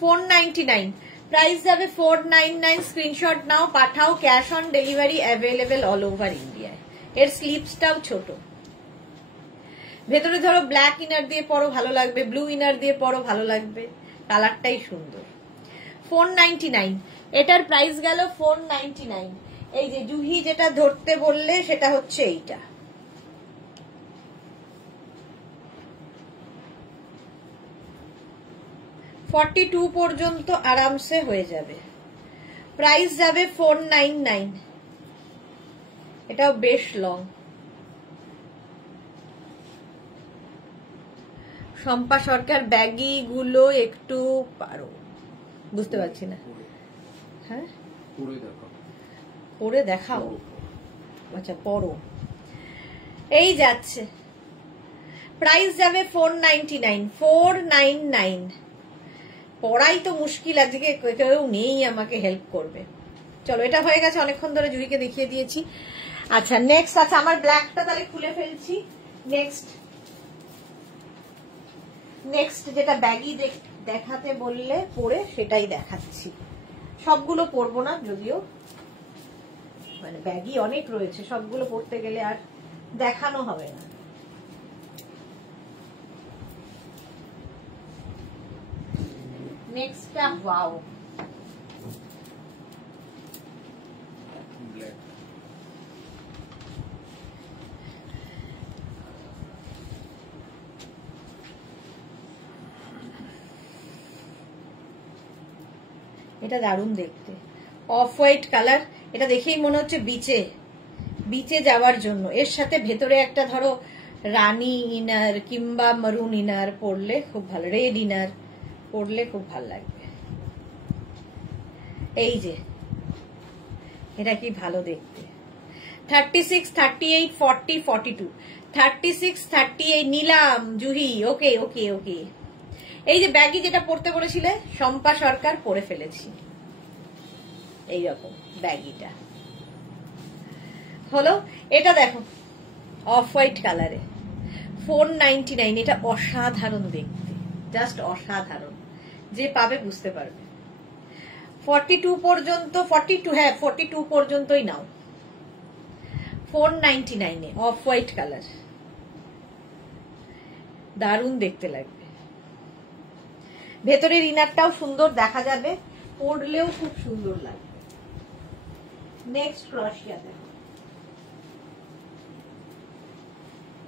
499 প্রাইস যাবে 499 স্ক্রিনশট নাও পাঠাও cash on delivery available all over ইন্ডিয়ায় এর স্লিভসটাও ছোট ভেতরে ধরো ব্ল্যাক ইনার দিয়ে পরো ভালো লাগবে ব্লু ইনার দিয়ে পরো ভালো লাগবে কালারটাই সুন্দর 499 এটার প্রাইস গেল 499 এই যে জুহি যেটা ধরতে বললে সেটা হচ্ছে এইটা $42 পর্যন্ত আরামসে হয়ে যাবে প্রাইস যাবে 499 এটাও বেশ লং শম্পা সরকার ব্যাগি গুলো একটু পারো বুঝতে পারছি না হ্যাঁ পরে দেখাও আচ্ছা পরো এই যাচ্ছে প্রাইস যাবে 499 পড়াই তো মুশকিল আজকে কেউ নেই আমাকে হেল্প করবে চলো এটা হয়ে গেছে অনেকক্ষণ ধরে জুহিকে দেখিয়ে দিয়েছি আচ্ছা নেক্সট আচ্ছা আমার ব্ল্যাকটা তাহলে খুলে ফেলছি নেক্সট যেটা ব্যাগি দেখাতে বললে পরে সেটাই দেখাচ্ছি সবগুলো পরবো না যদিও মানে ব্যাগি অনেক রয়েছে সবগুলো পরতে গেলে আর দেখানো হবে না নেক্সটটা ওয়াও এটা দারুণ দেখতে অফ হোয়াইট কালার এটা দেখেই মনে হচ্ছে বিচে যাওয়ার জন্য এর সাথে ভেতরে একটা ধরো রানী ইনার কিংবা মারুন ইনার পরলে খুব ভালো রেড ইনার পরলে খুব ভালো লাগবে এই যে এটা কি ভালো দেখতে 36 38 40 42 36 38 নিলাম জুহি ওকে ওকে ওকে এই যে ব্যাগি যেটা পরতে বলেছিলে শম্পা সরকার পরে ফেলেছি এইরকম ব্যাগিটা হলো এটা দেখো অফ হোয়াইট কালারে 499 এটা অসাধারণ দেখতে জাস্ট অসাধারণ যে পাবে বুঝতে পারবে 42 পর্যন্ত 42 হ্যাঁ 42 পর্যন্তই নাও 499 এ অফ হোয়াইট কালার দারুণ দেখতে লাগবে ভেতরের ইনারটাও সুন্দর দেখা যাবে পরলেও খুব সুন্দর লাগবে নেক্সট ক্রশিয়া দেখো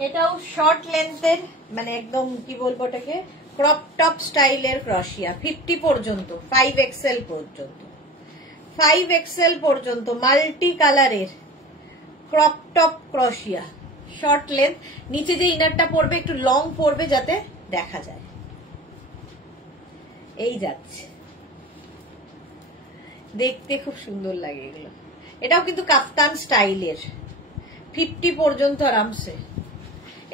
এটাও শর্ট লেন্থের মানে একদম কি বলবো ওটাকে ক্রপ টপ স্টাইলের ক্রশিয়া 50 পর্যন্ত 5XL পর্যন্ত 5XL পর্যন্ত মাল্টি কালারের ক্রপ টপ ক্রশিয়া শর্ট লেন্থ নিচে যে ইনারটা পড়বে একটু লং পড়বে যাতে দেখা যায় এই যাচ্ছে দেখতে খুব সুন্দর লাগে এগুলো এটাও কিন্তু কাফতান স্টাইলের 50 পর্যন্ত আরামসে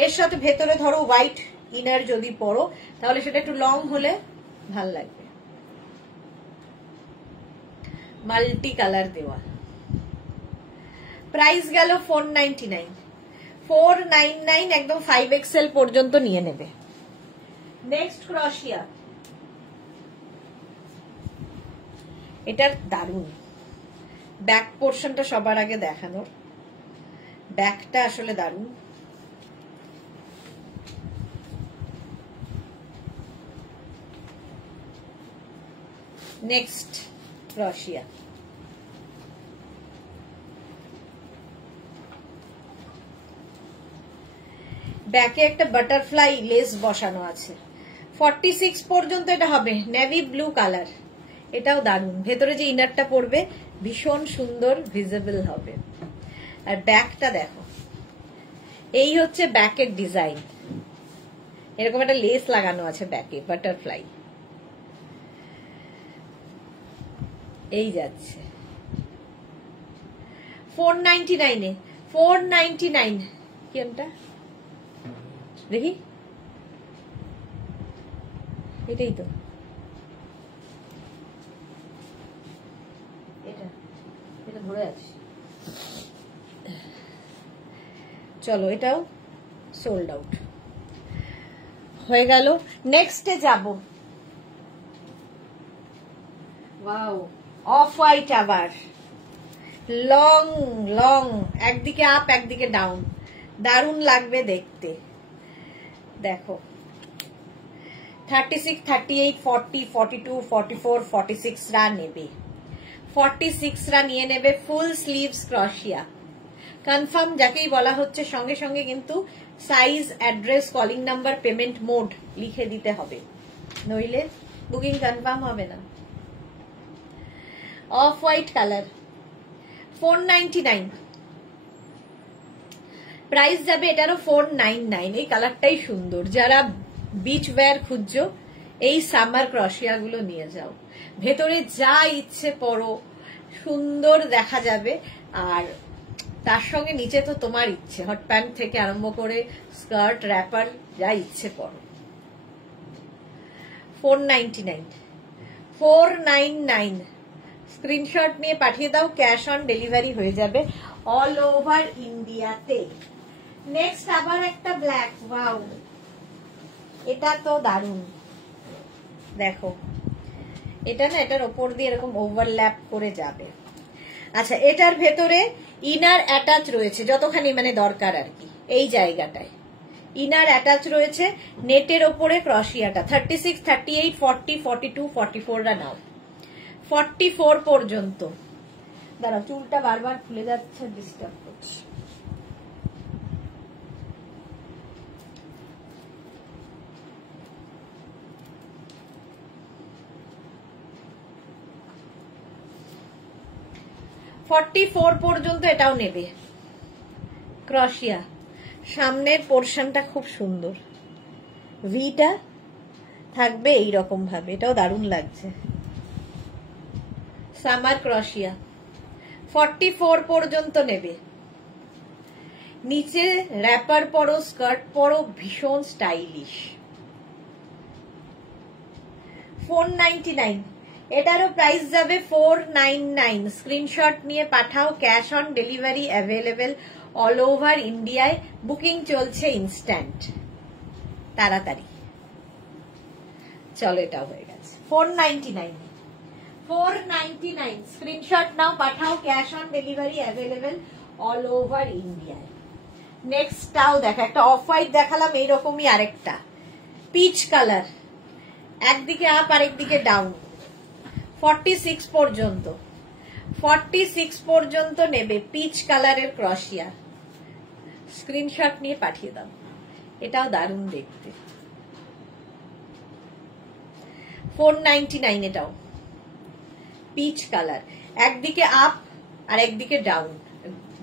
এর সাথে ভেতরে ধরো হোয়াইট ইনার যদি পরো তাহলে সেটা একটু লং হলে ভাল লাগবে মাল্টি কালার দেওয়া প্রাইস গেল 499 একদম 5XL পর্যন্ত নিয়ে নেবে নেক্সট ক্রশিয়া এটার দারুণ ব্যাক পোর্শনটা সবার আগে দেখানোর ব্যাকটা আসলে দারুণ নেক্সট ক্রশিয়া। ব্যাকে একটা বাটারফ্লাই লেস বসানো আছে। 46 পর্যন্ত এটা হবে, নেভি ব্লু কালার। এটাও দারুণ, ভেতরে যে ইনারটা পড়বে ভীষণ সুন্দর ভিজিবল হবে। আর ব্যাকটা দেখো, এই হচ্ছে ব্যাকের ডিজাইন, এরকম একটা লেস লাগানো আছে ব্যাকে, বাটারফ্লাই। এই যাচ্ছে 499 এ। 499 কি এটা দেখি, এটাই তো, এটা এটা ধরে আছে। চলো এটাও সোল্ড আউট হয়ে গেল। নেক্সটে যাব, ওয়াও অফ হোয়াইট, আবার লং লং, একদিকে আপ একদিকে ডাউন, দারুণ লাগবে দেখতে। দেখো 36, 38, 40, 42, 44, 46 রা নেবে, 46 রা নিয়ে নেবে ফুল স্লিভস ক্রশিয়া। কনফার্ম যাকেই বলা হচ্ছে, সঙ্গে সঙ্গে কিন্তু size, address, calling number, payment mode লিখে দিতে হবে, নইলে বুকিং কনফার্ম হবে না। অফ হোয়াইট কালার, 499 প্রাইস যাবে এটারও 499। এই কালারটাই সুন্দর, যারা বিচ ওয়্যার খুঁজছো এই সামার ক্রশিয়া গুলো নিয়ে যাও, ভেতরে যা ইচ্ছে পরো, সুন্দর দেখা যাবে। আর তার সঙ্গে নিচে তো তোমার ইচ্ছে, হট প্যান্ট থেকে আরম্ভ করে স্কার্ট, র্যাপার, যা ইচ্ছে পরো। 499 499 স্ক্রিনশট নিয়ে পাঠিয়ে দাও, ক্যাশ অন ডেলিভারি হয়ে যাবে অল ওভার ইন্ডিয়াতে। নেক্সট আবার একটা ব্ল্যাক, ওয়াও এটা তো দারুণ। দেখো এটা না, এটার ওপর দিয়ে এরকম ওভারল্যাপ করে যাবে। আচ্ছা, এটার ভেতরে ইনার অ্যাটাচ রয়েছে, যতখানি মানে দরকার আর কি, এই জায়গাটায় ইনার অ্যাটাচ রয়েছে। নেটের ওপরে ক্রশিয়াটা 36, 38, 40, 42, 44 রা নাও, 44 পর্যন্ত। দাঁড়াও, চুলটা বারবার খুলে যাচ্ছে, ডিস্টার্ব করছে। $44 পর্যন্ত এটাও নেবে ক্রশিয়া। সামনের পোর্শনটা খুব সুন্দর, ভিটা থাকবে এইরকম ভাবে, এটাও দারুণ লাগছে। সামার ক্রশিয়া 44 পর্যন্ত নেবে। নিচে র্যাপার পরো, স্কার্ট পরো, ভীষণ স্টাইলিশ। 499 এটারও প্রাইস যাবে 499। স্ক্রিনশট নিয়ে পাঠাও, cash on delivery available all over ইন্ডিয়ায়, বুকিং চলছে ইনস্ট্যান্ট, তাড়াতাড়ি। চলো এটাও হয়ে গেছে 499। 499 স্ক্রিনশট নাও, পাঠাও, cash on delivery available all over ইন্ডিয়ায়। নেক্সটটাও দেখা, একটা অফ হোয়াইট দেখালাম, এইরকমই আরেকটা পিচ কালার, একদিকে আপ আরেকদিকে ডাউন। 46 পর্যন্ত, 46 পর্যন্ত নেবে পিচ কালারের ক্রশিয়া। স্ক্রিনশট নিয়ে পাঠিয়ে দাও, এটাও দারুণ দেখতে। 499 এটাও পিচ কালার, একদিকে আপ আর একদিকে ডাউন।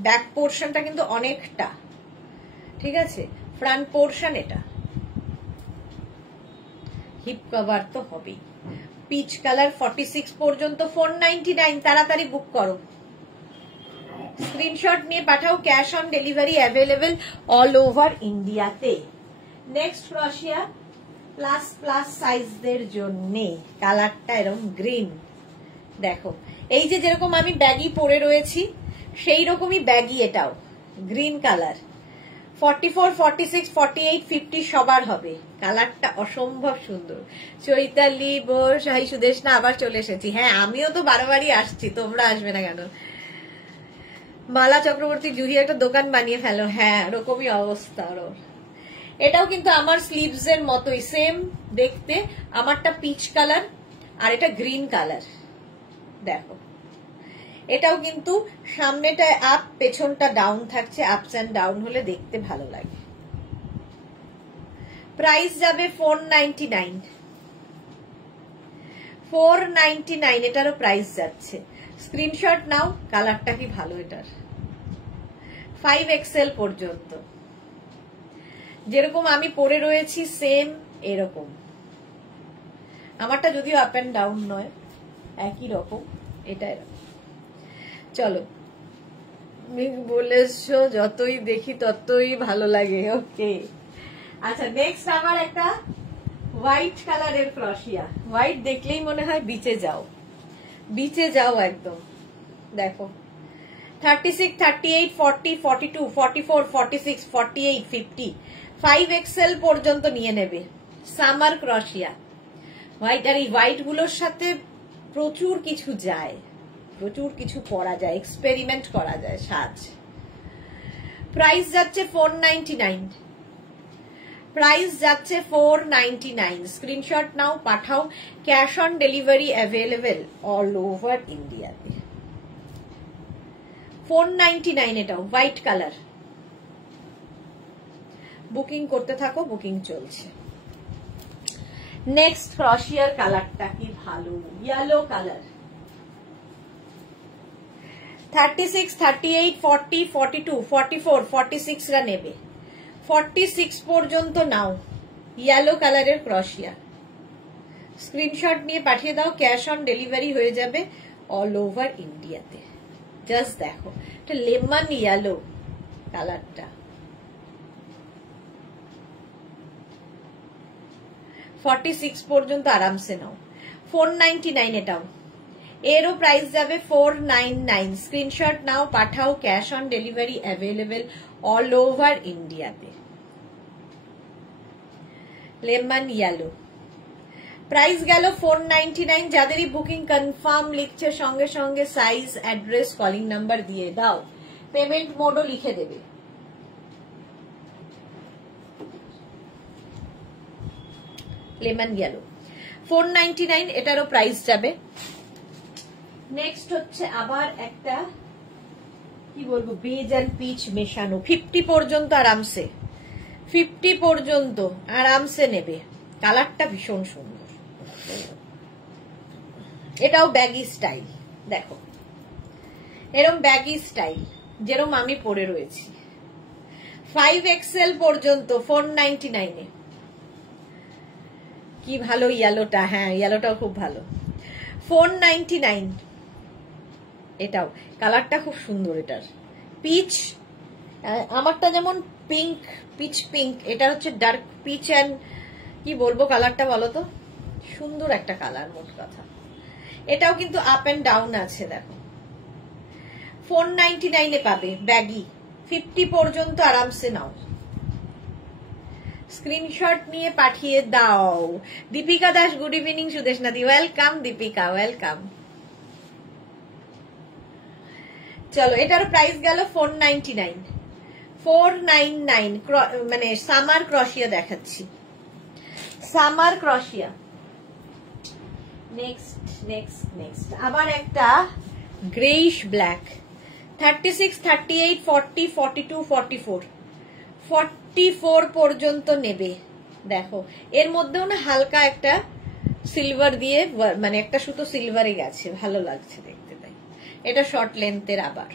ব্যাক পোর্শনটা কিন্তু অনেকটা, ঠিক আছে। ফ্রন্ট পোর্শন এটা, হিপ কভার তো হবেই। পিচ কালার 46 পর্যন্ত 499, তাড়াতাড়ি বুক করো। স্ক্রিনশট নিয়ে পাঠাও, cash on delivery available all over ইন্ডিয়াতে। নেক্সট ক্রশিয়া প্লাস প্লাস সাইজদের জন্য, কালারটা এরকম গ্রিন। দেখো এই যে যেরকম আমি ব্যাগি পরে রয়েছি সেই রকমই ব্যাগি, এটাও গ্রিন কালার। 44, 46, 48, 50 সবার হবে। কালারটা অসম্ভব সুন্দর। চৈতালি বোস, হাই সুদেশনা, আবার চলে এসেছি। হ্যাঁ, আমিও তো বারবারই আসছি, তোমরা আসবে না কেন? মালা চক্রবর্তী, জুহি একটা দোকান বানিয়ে ফেলো। হ্যাঁ, ওরকমই অবস্থা ওর। এটাও কিন্তু আমার স্লিভস এর মতোই সেম দেখতে। আমারটা পিচ কালার, আর এটা গ্রিন কালার, দেখো এটাও কিন্তু সামনেটা আপ পেছনটা ডাউন থাকছে, আপস এন্ড ডাউন হলে দেখতে ভালো লাগে। প্রাইস যাবে 499, 499 এটারও প্রাইস যাচ্ছে। স্ক্রিনশট নাও, কালারটা কি ভালো এটার, 5XL পর্যন্ত যেরকম আমি পরে রয়েছি সেম এরকম, আমারটা যদিও আপ এন্ড ডাউন নয়, একই রকম, এটা এরকম। চলো, বলেছো যতই দেখি ততই ভালো লাগে। ওকে, আচ্ছা নেক্সট আমার একটা হোয়াইট কালারের ক্রশিয়া। হোয়াইট দেখলেই মনে হয় বিচে যাও, বিচে যাও একদম। দেখো 36, 38, 40, 42, 44, 46, 48, 50, 5XL পর্যন্ত নিয়ে নেবে। সামার ক্রশিয়া হোয়াইট, আর এই হোয়াইট গুলোর সাথে প্রচুর কিছু যায়, প্রচুর কিছু করা যায়, এক্সপেরিমেন্ট করা যায় সাজ। প্রাইস যাচ্ছে 499, প্রাইস যাচ্ছে 499। স্ক্রিনশট নাও, পাঠাও, cash on delivery available all over ইন্ডিয়াতে। 499 এটাও হোয়াইট কালার। বুকিং করতে থাকো, বুকিং চলছে। নেক্সট ক্রশিয়ার কালারটা কি ভালো, ইয়েলো কালার। 36, 38, 40, 42, 44, 46 রা নেবে, 46 পর্যন্ত নাও। ইয়েলো কালারের ক্রশিয়া, স্ক্রিনশট নিয়ে পাঠিয়ে দাও, ক্যাশ অন ডেলিভারি হয়ে যাবে অল ওভার ইন্ডিয়াতে। জাস্ট দেখো, এটা লেমন ইয়েলো কালারটা, 46 পর্যন্ত আরামসে নাও। 499 এটাও, এরও প্রাইস যাবে 499। স্ক্রিনশট নাও, পাঠাও, cash on delivery available all over ইন্ডিয়াতে। লেমন ইয়েলো, প্রাইস গেল 499। যাদেরই বুকিং কনফার্ম লিখছে সঙ্গে সঙ্গে সাইজ, অ্যাড্রেস, কলিং নাম্বার দিয়ে দাও, পেমেন্ট মোডও লিখে দেবে। লেমন ইয়েলো 499, এটারও প্রাইস যাবে। নেক্সট হচ্ছে আবার একটা কি বলবো, বেজ এন্ড পিচ মেশানো, 50 পর্যন্ত আরামসে, 50 পর্যন্ত আরামসে নেবে। কালারটা ভীষণ সুন্দর, এটাও ব্যাগি স্টাইল। দেখো এরম ব্যাগি স্টাইল যেরকম আমি পরে রয়েছি, 5XL পর্যন্ত 499 এ। কি ভালো ইয়েলোটা, হ্যাঁ ইয়েলোটাও খুব ভালো। 499 এটাও, কালারটা খুব সুন্দর এটার, পিচ। আমারটা যেমন পিঙ্ক, পিচ পিঙ্ক, এটা হচ্ছে ডার্ক পিচ অ্যান্ড কি বলবো কালারটা বলো তো, সুন্দর একটা কালার মোট কথা। এটাও কিন্তু আপ এন্ড ডাউন আছে, দেখো 499 এ পাবে ব্যাগি, 50 পর্যন্ত আরামসে নাও। স্ক্রিনশট নিয়ে পাঠিয়ে দাও। Dipika Das, good evening. সুদেশনা দি, ওয়েলকাম দীপিকা, ওয়েলকাম। চলো, এটার প্রাইস গেল 499, 499। মানে সামার ক্রশিয়া দেখাচ্ছি, সামার ক্রশিয়া। নেক্সট নেক্সট নেক্সট আবার একটা গ্রেইশ ব্ল্যাক, 36, 38, 40, 42, 44, 44 পর্যন্ত নেবে। দেখো এর মধ্যেও না হালকা একটা সিলভার দিয়ে, মানে একটা সুতো সিলভারে গেছে, ভালো লাগছে দেখতে, তাই এটা শর্ট লেন্থের। আবার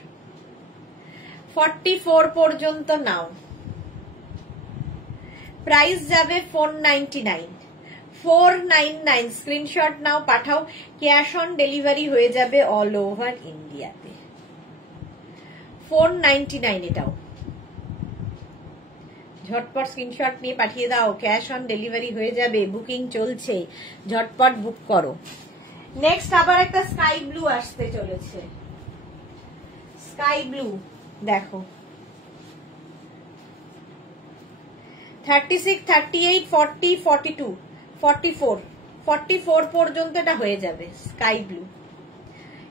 44 পর্যন্ত নাও, প্রাইস যাবে 499, 499। স্ক্রিনশট নাও, পাঠাও, ক্যাশ অন ডেলিভারি হয়ে যাবে অল ওভার ইন্ডিয়াতে। 499 এটাও, ঝটপট স্ক্রিনশট নিয়ে পাঠিয়ে দাও, ক্যাশ অন ডেলিভারি হয়ে যাবে, বুকিং চলছে, ঝটপট বুক করো। নেক্সট আবার একটা স্কাই ব্লু আসতে চলেছে, স্কাই ব্লু। দেখো 36, 38, 40, 42, 44, 44 পর্যন্ত এটা হয়ে যাবে স্কাই ব্লু।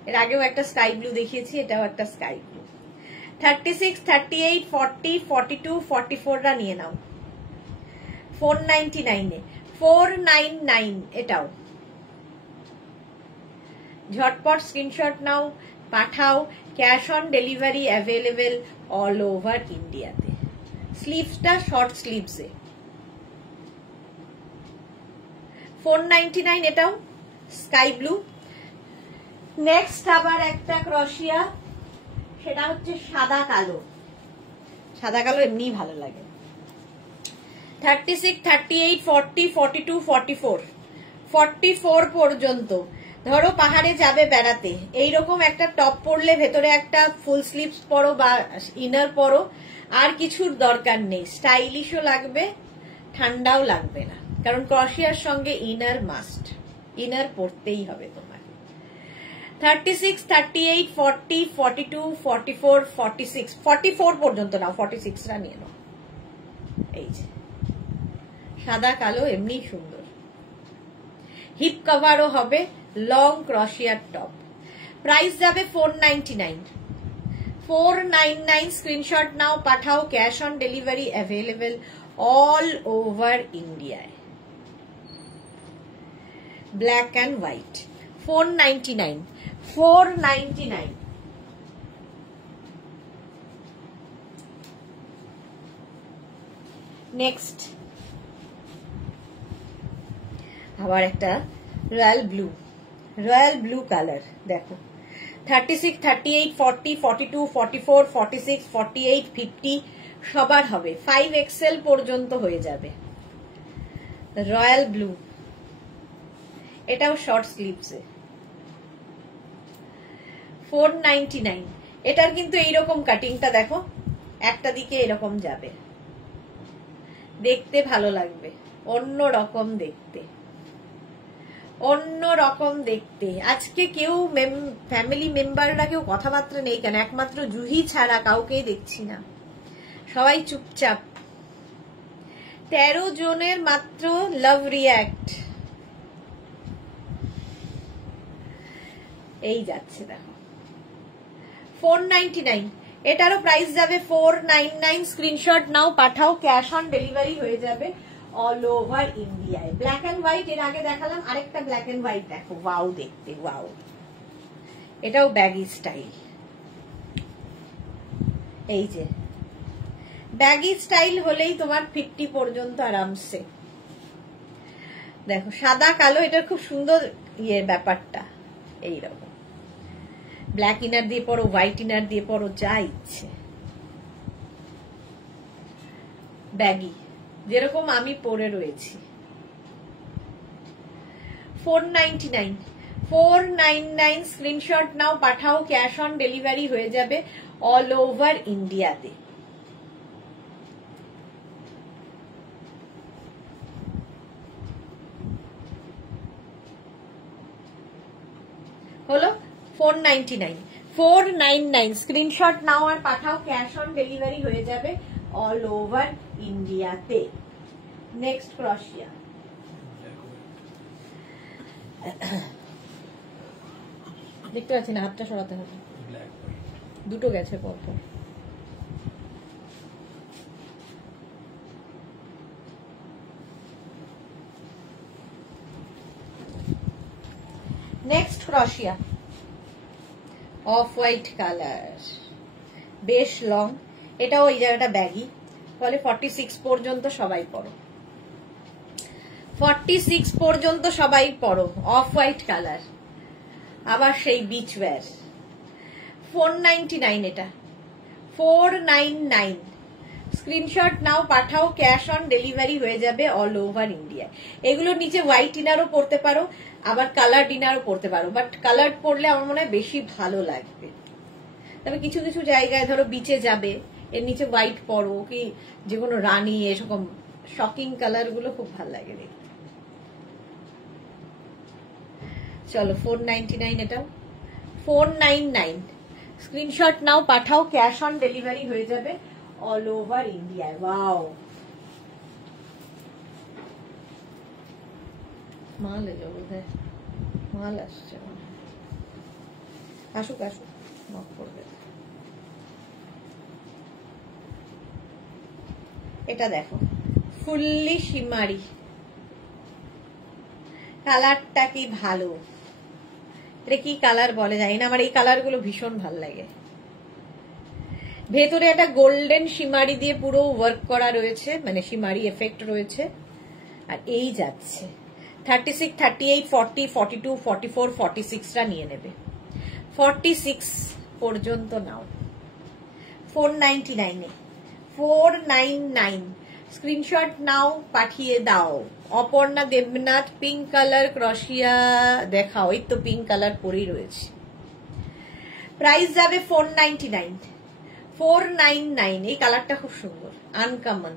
এর আগেও একটা স্কাই ব্লু দেখিয়েছি, এটাও একটা স্কাই ব্লু। 36, 38, 40, 42, 44 রা নিয়ে নাও 499 এ। 499 এটাও, ঝটপট স্ক্রিনশট নাও, পাঠাও। Cash on delivery available all over ইন্ডিয়াতে। স্লিভসটা শর্ট স্লিভসে। 499 এটাও স্কাই ব্লু। নেক্সট আবার একটা ক্রশিয়া, সেটা হচ্ছে সাদা কালো। সাদা কালো এমনি ভালো লাগে। 36, 38, 40, 42, 44, 44 পর্যন্ত। ধরো পাহাড়ে যাবে বেড়াতে, এইরকম একটা টপ পরলে ভেতরে একটা ফুল স্লিভস পরো বা ইনার পরো, আর কিছুর দরকার নেই। স্টাইলিশও লাগবে, ঠান্ডাও লাগবে না, কারণ ক্রশিয়ার সঙ্গে ইনার মাস্ট। ইনার পরতেই হবে তোমার। 36, 38, 40, 42, 44, 46, 44 পর্যন্ত নাও, 46টা নিয়ে নাও। এই যে সাদা কালো এমনি সুন্দর, হিপ কভারও হবে, লং ক্রশিয়ার টপ। প্রাইস যাবে 499। 499 স্ক্রিনশট নাও, পাঠাও। Cash on delivery available all over ইন্ডিয়ায়। Black and white. 499, 499। নেক্সট আবার একটা royal blue, royal blue colour. দেখো 36, 38, 40, 42, 44, 46, 48, 50 সবার হবে। 5XL পর্যন্ত হয়ে যাবে। রয়্যাল ব্লু, এটাও শর্ট স্লিভসে। 499। এটার কিন্তু এইরকম কাটিংটা দেখো, একটা দিকে এরকম যাবে, দেখতে ভালো লাগবে, অন্য রকম দেখতে, অন্য রকম দেখতে। আজকে কেউ ফ্যামিলি মেম্বাররা কেউ কথাবার্তা নেই কেন? একমাত্র জুহি ছাড়া কাউকেই দেখছি না, সবাই চুপচাপ। 13 জনের মাত্র লাভ রিয়াক্ট। এই যাচ্ছে দেখো 499। এটারও প্রাইস যাবে 499। স্ক্রিনশট নাও, পাঠাও। ক্যাশ অন ডেলিভারি হয়ে যাবে অল ওভার ইন্ডিয়ায়। ব্ল্যাক এন্ড হোয়াইট এর আগে দেখালাম, আরেকটা ব্ল্যাক এন্ড হোয়াইট দেখো, ওয়াও দেখতে, ওয়াও। এটাও ব্যাগি স্টাইল। এই যে ব্যাগি স্টাইল হলেই তোমার 50 পর্যন্ত আরামসে। দেখো সাদা কালো, এটার খুব সুন্দর ইয়ে ব্যাপারটা। এইরকম ব্ল্যাক ইনার দিয়ে পরো, হোয়াইট ইনার দিয়ে পরো, যা ইচ্ছে। ব্যাগি যেরকম আমি পরে রয়েছি। 499, 499 স্ক্রিনশট নাও, পাঠাও। ক্যাশ অন ডেলিভারি হয়ে যাবে অল ওভার ইন্ডিয়াতে। হলো 499, 499 স্ক্রিনশট নাও আর পাঠাও। ক্যাশ অন ডেলিভারি হয়ে যাবে অল ওভার ইন্ডিয়াতে। Next crochet. দেখতে পাচ্ছি না, হাতটা সরাতে হবে, দুটো গেছে পরপর। Next crochet, off white colour, বেশ লং। এটাও ওই জায়গাটা ব্যাগি, ফলে 46 পর্যন্ত সবাই পরো, 46 পর্যন্ত সবাই পরো। অফ হোয়াইট কালার, আবার সেই বিচ ওয়্যার। 499 এটা, 499 স্ক্রিনশট নাও, পাঠাও। ক্যাশ অন ডেলিভারি হয়ে যাবে অল ওভার ইন্ডিয়া। এগুলোর নিচে হোয়াইট ইনারও পরতে পারো, আবার কালার ইনারও পরতে পারো, বাট কালার পরলে আমার মনে হয় বেশি ভালো লাগবে। তবে কিছু কিছু জায়গায় ধরো বিচে যাবে, এর নিচে হোয়াইট পরো, কি যে কোনো রানী, এরকম শকিং কালার গুলো খুব ভালো লাগে দেখতে। চলো 499 এটাও, 499 স্ক্রিনশট নাও, পাঠাও। ক্যাশ অন ডেলিভারি হয়ে যাবে অল ওভার ইন্ডিয়ায়। ওয়াও, মাল এলো বোধহয়, মাল আসছে, আসুক আসুক, নক করবে। এটা দেখো ফুললি শিমারি, কালারটা কি ভালো, এটা কি কালার বলে জানি না, আমার এই কালার গুলো ভীষণ ভাল লাগে। ভেতরে একটা গোল্ডেন শিমারি দিয়ে পুরো ওয়ার্ক করা রয়েছে, মানে শিমারি এফেক্ট রয়েছে। আর এই যাচ্ছে 36, 38, 40, 42, 44, 46টা নিয়ে নেবে। 46 পর্যন্ত নাও। 499 499 স্ক্রিনশট নাও, পাঠিয়ে দাও। অপর্ণা দেবনাথ পিঙ্ক কালার ক্রশিয়া দেখাও। এই তো পিঙ্ক কালার পরেই রয়েছে। প্রাইস যাবে 499 499। এই কালারটা খুব সুন্দর, আনকমন।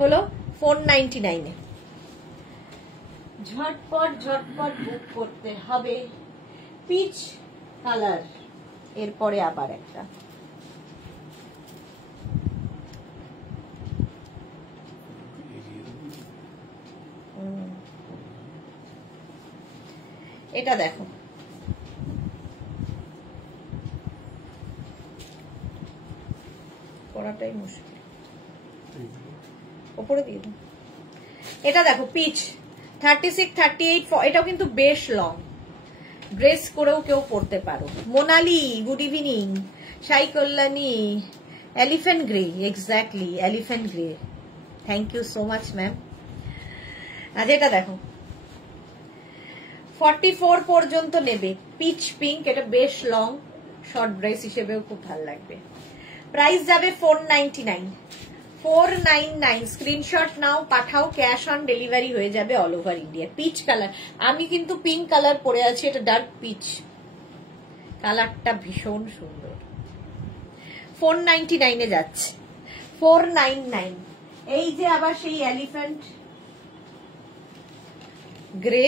হলো 499 ঝটপট ঝটপট বুক করতে হবে। পিচ কালার, এরপরে আবার একটা এটা দেখো, পড়াটাই মুশকিল, ওপরে দিয়ে দাও। এটা দেখো পিচ 36, 38, এটাও কিন্তু বেশ লং, ড্রেস করেও কেউ পড়তে পারো। Monali good evening. Sai Kalyani elephant grey, exactly elephant grey, thank you so much ma'am. আজ এটা দেখো 44 পর্যন্ত নেবে। পিচ পিঙ্ক, এটা বেশ লং, শর্ট ড্রেস হিসেবেও খুব ভালো লাগবে। প্রাইস যাবে 499 499। স্ক্রিনশট নাও, পাঠাও, ক্যাশ অন ডেলিভারি হয়ে যাবে all over India. Peach colour, আমি কিন্তু পিঙ্ক কালার পরে আছি, এটা ডার্ক পিচ কালারটা ভীষণ সুন্দর। 499 এ যাচ্ছে 499। এই যে আবার সেই এলিফ্যান্ট গ্রে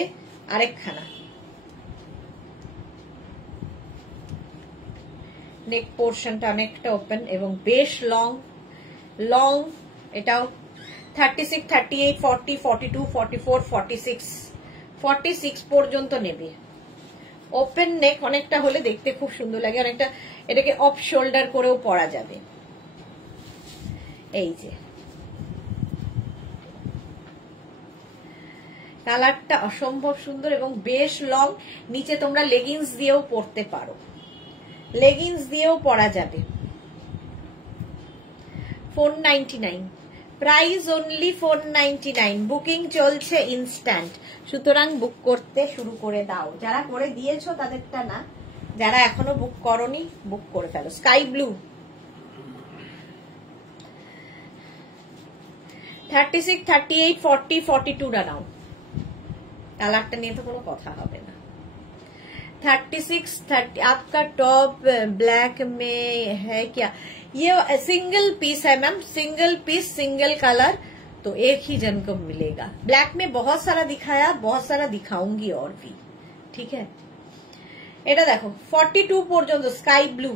আরেকখানা, নেক পোর্শনটা অনেকটা ওপেন এবং বেশ লং লং। এটাও 36, 38, 40, 42, 44, 46 46 পর্যন্ত নেবে। ওপেন নেক অনেকটা হলে দেখতে খুব সুন্দর লাগে, অনেকটা এটাকে অফ শোল্ডার করেও পরা যাবে। এই যে কালারটা অসম্ভব সুন্দর এবং বেশ লং। নিচে তোমরা লেগিংস দিয়েও পরতে পারো, লেগিংস দিয়েও পরা যাবে। 499 প্রাইস অনলি 499। বুকিং চলছে ইনস্ট্যান্ট, সুতরাং বুক করতে শুরু করে দাও। যারা করে দিয়েছো তাদেরটা না, যারা এখনো বুক করনি বুক করে ফেলো। স্কাই ব্লু 36, 38, 40, 42 নাও। কালারটা নিয়ে তো কোনো কথা হবে না। 36, 30 आपका टॉप ब्लैक में है क्या? ये सिंगल पीस है ma'am, single piece single colour, तो एक ही जन को मिलेगा। ब्लैक में बहुत सारा दिखाया, बहुत सारा दिखाऊंगी और भी, ठीक है। এটা দেখো 42 পর্যন্ত স্কাই ব্লু।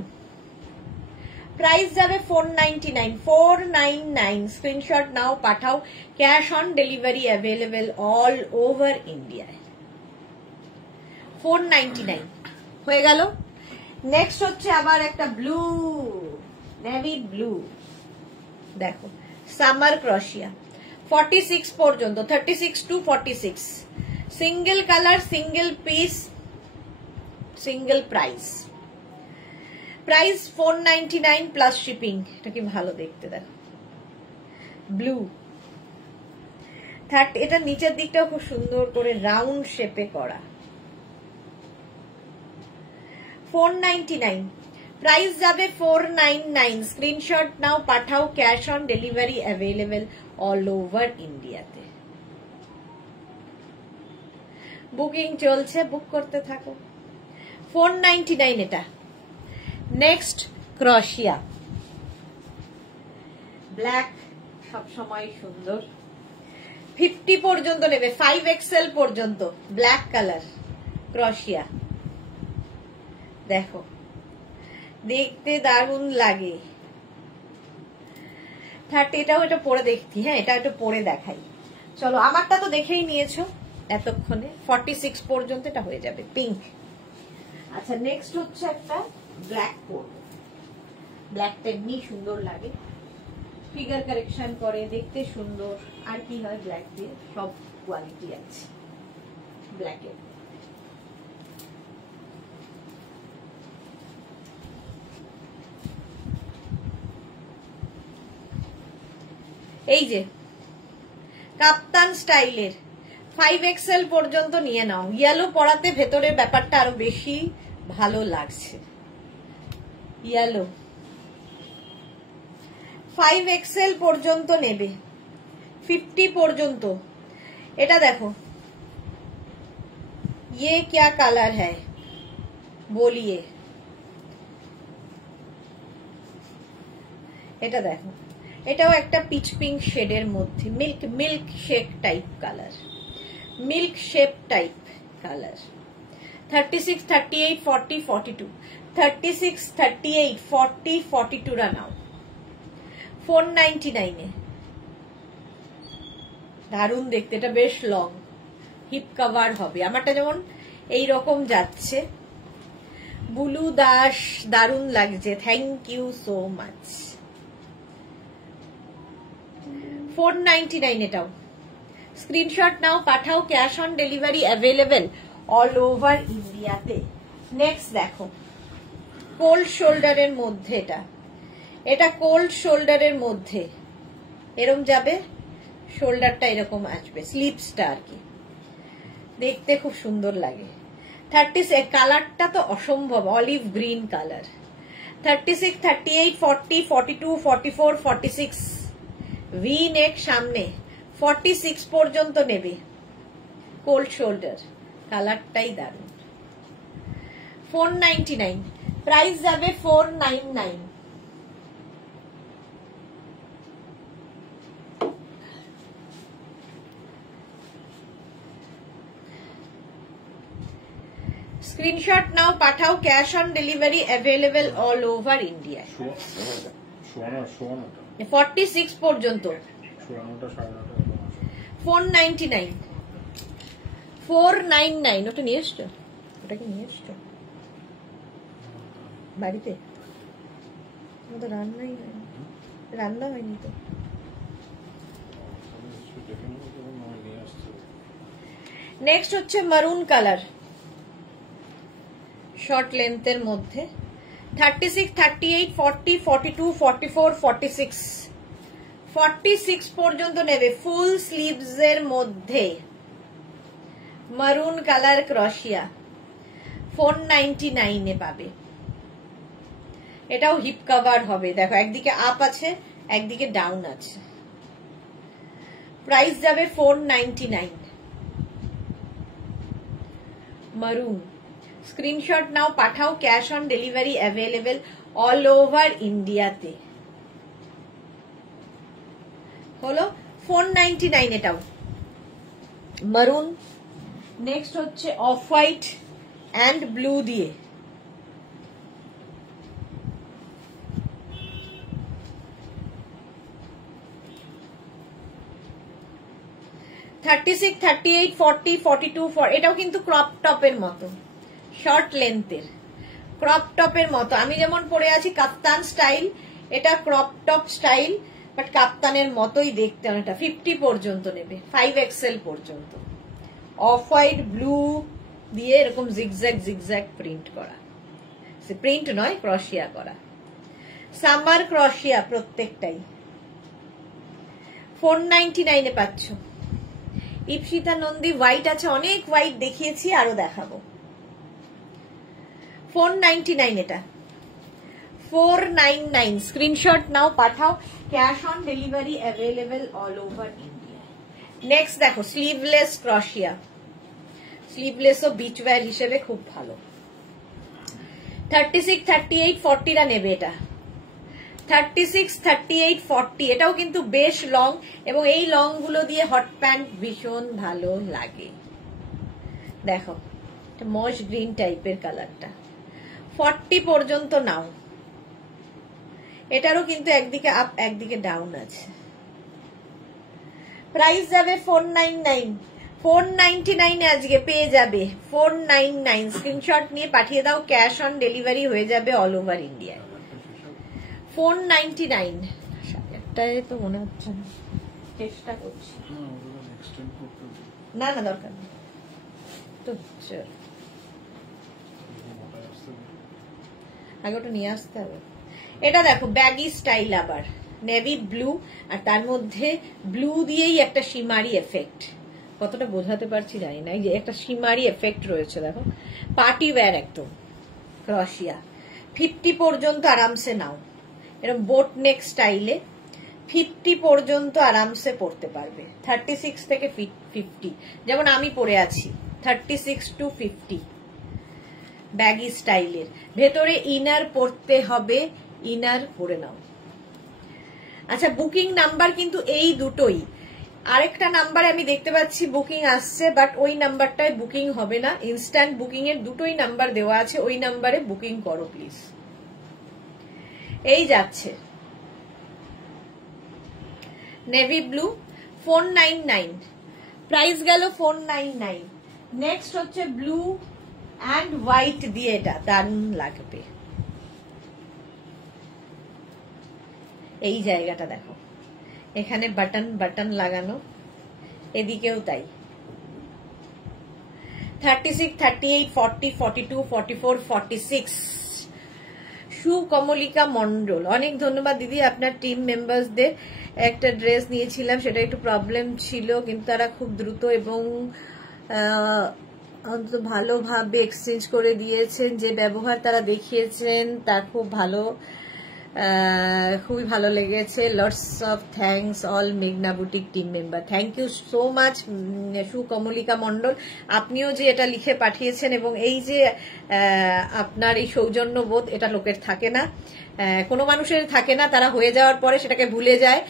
প্রাইস যাবে 499 499। স্ক্রিনশট নাও, পাঠাও, cash on delivery available all over ইন্ডিয়ায়। 499 হয়ে গেল। নেক্সট হচ্ছে আবার একটা ব্লু, নেভি ব্লু, দেখো সামার ক্রশিয়া 46 পর্যন্ত, 36 to 46, single colour, single piece, single price. Price 499 plus shipping. এটা কি ভালো দেখতে, দেখো ব্লু 30। এটা নিচের দিকটাও খুব সুন্দর করে রাউন্ড শেপে করা। 499 প্রাইস যাবে 499। স্ক্রিনশট নাও, পাঠাও, cash on delivery available all over ইন্ডিয়াতে। বুকিং চলছে, বুক করতে থাকো। 499 এটা। নেক্সট ক্রশিয়া ব্ল্যাক, সব সময় সুন্দর। 50 পর্যন্ত নেবে, 5XL পর্যন্ত ব্ল্যাক কালার ক্রশিয়া। দেখো দেখতে দারুণ লাগে। 30 এটাও এটা পরে দেখছি, হ্যাঁ এটা একটু পরে দেখাই। চলো আমারটা তো দেখেই নিয়েছো এতক্ষণে। 46 পর্যন্ত এটা হয়ে যাবে পিঙ্ক। আচ্ছা নেক্সট হচ্ছে একটা ব্ল্যাক কোট। ব্ল্যাকটা এমনি সুন্দর লাগে, ফিগার কারেকশন করে, দেখতে সুন্দর। আর কি হয় ব্ল্যাক দিয়ে, সব কোয়ালিটি আছে ব্ল্যাকের। এই যে কাপ্তান স্টাইলের 5XL পর্যন্ত নিয়ে নাও। ইয়েলো পরাতে ভেতরের ব্যাপারটা আরো বেশি ভালো লাগছে। ইয়েলো 5XL পর্যন্ত নেবে, 50 পর্যন্ত। এটা দেখো, ये क्या কালার है বলিয়ে। এটা দেখো, এটাও একটা পিচ পিঙ্ক শেডের মধ্যে, milk shake type colour, milk shape type colour. 36, 38, 40, 42, 36, 38, 40, 42 রা নাও 499 এ। দারুণ দেখতে, এটা বেশ লং, হিপ কভার হবে। আমারটা যেমন এই রকম যাচ্ছে। বুলু দাস, দারুণ লাগছে, থ্যাংক ইউ সো মাচ। 499 এটাও। স্ক্রিনশট নাও, পাঠাও, cash on delivery available all over ইন্ডিয়াতে। নেক্সট দেখো, কোল্ড শোল্ডারের মধ্যে, এটা কোল্ড শোল্ডারের মধ্যে এরকম যাবে, শোল্ডারটা এরকম আসবে, স্লিপসটা আর কি, দেখতে খুব সুন্দর লাগে। 36 কালারটা তো অসম্ভব, অলিভ গ্রিন কালার। 36, 38, 40, 42, 44, 46 ভি নেক সামনে, 46 পর্যন্ত নেবে। কোল্ড শোল্ডার, কালারটাই দারুণ। 499 প্রাইস যাবে 499। স্ক্রিনশট নাও, পাঠাও, cash on delivery available all over India. 46 পর্যন্ত 499। 499 ওটা নিয়ে এসছো? ওটা কি নিয়ে এসছো বাড়িতে? তো রান্নাই হয়নি, রান্না হয়নি তো। নেক্সট হচ্ছে মারুন কালার, শর্ট লেন্থের মধ্যে। 36, 38, 40, 42, 44, 46 46 পর্যন্ত নেবে। ফুল স্লিভস এর মধ্যে মারুন কালার ক্রশিয়া 499 এ পাবে। এটাও হিপ কভার হবে, দেখো একদিকে আপ আছে, একদিকে ডাউন আছে। প্রাইস যাবে 499। মারুন। স্ক্রিনশট নাও, পাঠাও, cash on delivery available all over ইন্ডিয়াতে। হলো 499 এটাও মারুন। নেক্সট হচ্ছে অফ হোয়াইট অ্যান্ড ব্লু দিয়ে, থার্টি সিক্স, 38, 40, 42, এটাও কিন্তু ক্রপ টপের মতো, শর্ট লেন্থের ক্রপ টপের মতো। আমি যেমন পরে আছি কাপ্তান স্টাইল, এটা ক্রপ টপ স্টাইল, বাট কাপ্তানের মতোই দেখতে অনেকটা। 50 পর্যন্ত নেবে, 5XL পর্যন্ত। অফ হোয়াইট ব্লু দিয়ে এরকম জিগজ্যাগ জিগজ্যাগ প্রিন্ট করা, প্রিন্ট নয় ক্রশিয়া করা, সামার ক্রশিয়া প্রত্যেকটাই। 499 এ পাচ্ছ। ইপসিতা নন্দী হোয়াইট আছে, অনেক হোয়াইট দেখিয়েছি, আরো দেখাবো। 499 এটা, 499। স্ক্রিনশট নাও, পাঠাও, cash on delivery available all over India. Next দেখো স্লিভলেস ক্রশিয়া, স্লিভলেস ও বিচ ওয়্যার হিসেবে খুব ভালো। 36, 38, 40 রা নেবে এটা। 36, 38, 40 এটাও কিন্তু বেশ লং, এবং এই লং গুলো দিয়ে হট প্যান্ট ভীষণ ভালো লাগে। দেখো মশ গ্রিন টাইপের কালারটা। 40 পর্যন্ত নাও। এটারও কিন্তু একদিকে আপ একদিকে ডাউন আছে। প্রাইস যাবে 499। 499 এ আজকে পেয়ে যাবে 499। স্ক্রিনশট নিয়ে পাঠিয়ে দাও, ক্যাশ অন ডেলিভারি হয়ে যাবে অল ওভার ইন্ডিয়ায়। 499 একটাই তো মনে হচ্ছে না, চেষ্টা করছি। না না দরকার নেই তো, আগে ওটা নিয়ে আসতে হবে। এটা দেখো ব্যাগি স্টাইল, আবার নেভি ব্লু, আর তার মধ্যে ব্লু দিয়েই একটা শিমারি এফেক্ট, কতটা বোঝাতে পারছি জানি না, এই যে একটা শিমারি এফেক্ট রয়েছে দেখো, পার্টি ওয়্যার একদম ক্রশিয়া। 50 পর্যন্ত আরামসে নাও, এরকম বোট নেক স্টাইলে 50 পর্যন্ত আরামসে পরতে পারবে। 36 থেকে 50, যেমন আমি পরে আছি 36 to 50, ব্যাগি স্টাইলের। ভেতরে ইনার পরতে হবে, ইনার পরে নাও। আচ্ছা, বুকিং নাম্বার কিন্তু এই দুটোই। আরেকটা নাম্বারে আমি দেখতে পাচ্ছি বুকিং আসছে, বাট ওই নাম্বারটায় বুকিং হবে না। ইনস্ট্যান্ট বুকিং এর দুটোই নাম্বার দেওয়া আছে, ওই নাম্বারে বুকিং করো প্লিজ। এই যাচ্ছে নেভি ব্লু 499, প্রাইস গেল 499। নেক্সট হচ্ছে ব্লু অ্যান্ড হোয়াইট দিয়ে, এটা দারুণ লাগবে। এই জায়গাটা দেখো, এখানে বাটন বাটন লাগানো, এদিকেও তাই। 36, 38, 40, 42, 44, 46। সুকমলিকা মন্ডল, অনেক ধন্যবাদ দিদি। আপনার টিম মেম্বার্সদের একটা ড্রেস নিয়েছিলাম, সেটা একটু প্রবলেম ছিল, কিন্তু তারা খুব দ্রুত এবং ভালোভাবে এক্সচেঞ্জ করে দিয়েছেন। যে ব্যবহার তারা দেখিয়েছেন তা খুব ভালো, খুবই ভালো লেগেছে। লটস অফ থ্যাঙ্কস অল মেঘনা boutique team member. Thank you so much Sukomalika Mondal, আপনিও যে এটা লিখে পাঠিয়েছেন, এবং এই যে আপনার এই সৌজন্যবোধ, এটা লোকের থাকে না, কোনো মানুষের থাকে না, তারা হয়ে যাওয়ার পরে সেটাকে ভুলে যায়।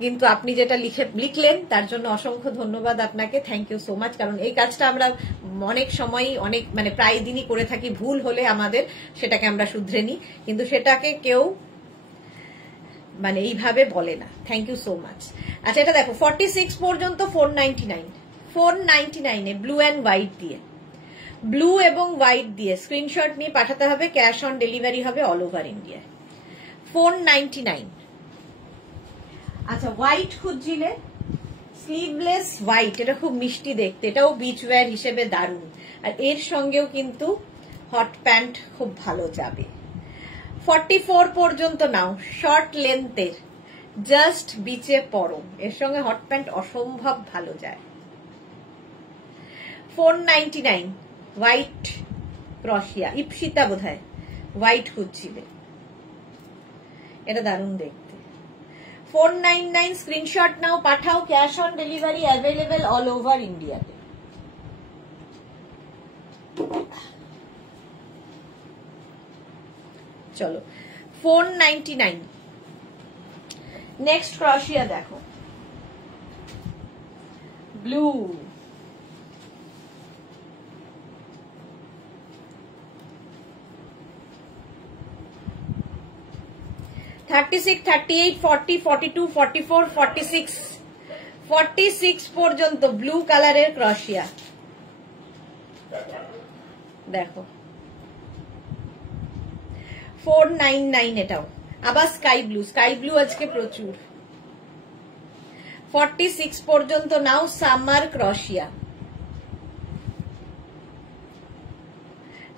কিন্তু আপনি যেটা লিখলেন তার জন্য অসংখ্য ধন্যবাদ আপনাকে, থ্যাংক ইউ সো মাচ। কারণ এই কাজটা আমরা অনেক সময় অনেক প্রায় দিনই করে থাকি, ভুল হলে আমাদের সেটাকে আমরা শুধরে নিই, কিন্তু সেটাকে কেউ এইভাবে বলে না। Thank you so much. আচ্ছা, এটা দেখো 46 পর্যন্ত 499, 499 এ ব্লু অ্যান্ড হোয়াইট দিয়ে, ব্লু এবং হোয়াইট দিয়ে স্ক্রিনশট নিয়ে পাঠাতে হবে, ক্যাশ অন ডেলিভারি হবে অল ওভার ইন্ডিয়া। 499। আচ্ছা, হোয়াইট খুঁজছিলে, স্লিভলেস হোয়াইট, এটা খুব মিষ্টি দেখতে, এটাও বিচ ওয়্যার হিসেবে দারুণ, আর এর সঙ্গেও কিন্তু হট প্যান্ট খুব ভালো যাবে। 44 পর্যন্ত নাও, শর্ট লেন্থের, জাস্ট বিচে পরো, এর সঙ্গে হট প্যান্ট অসম্ভব ভালো যায়। 499 হোয়াইট ক্রশিয়া, ইপসিতা বোধহয় হোয়াইট খুঁজছিলে, এটা দারুণ দেখতে। 499 স্ক্রিনশট নাও, পাঠাও, cash on delivery available all over ইন্ডিয়াতে। চলো 499। নেক্সট ক্রশিয়া দেখো, ব্লু, $36, $38, $40, $42, $44, $46, $46 পর্যন্ত ব্লু কালারের ক্রশিয়া দেখো। 499 এটাও, আবার স্কাই ব্লু, স্কাই ব্লু আজকে প্রচুর। 46 পর্যন্ত নাও, সামার ক্রশিয়া।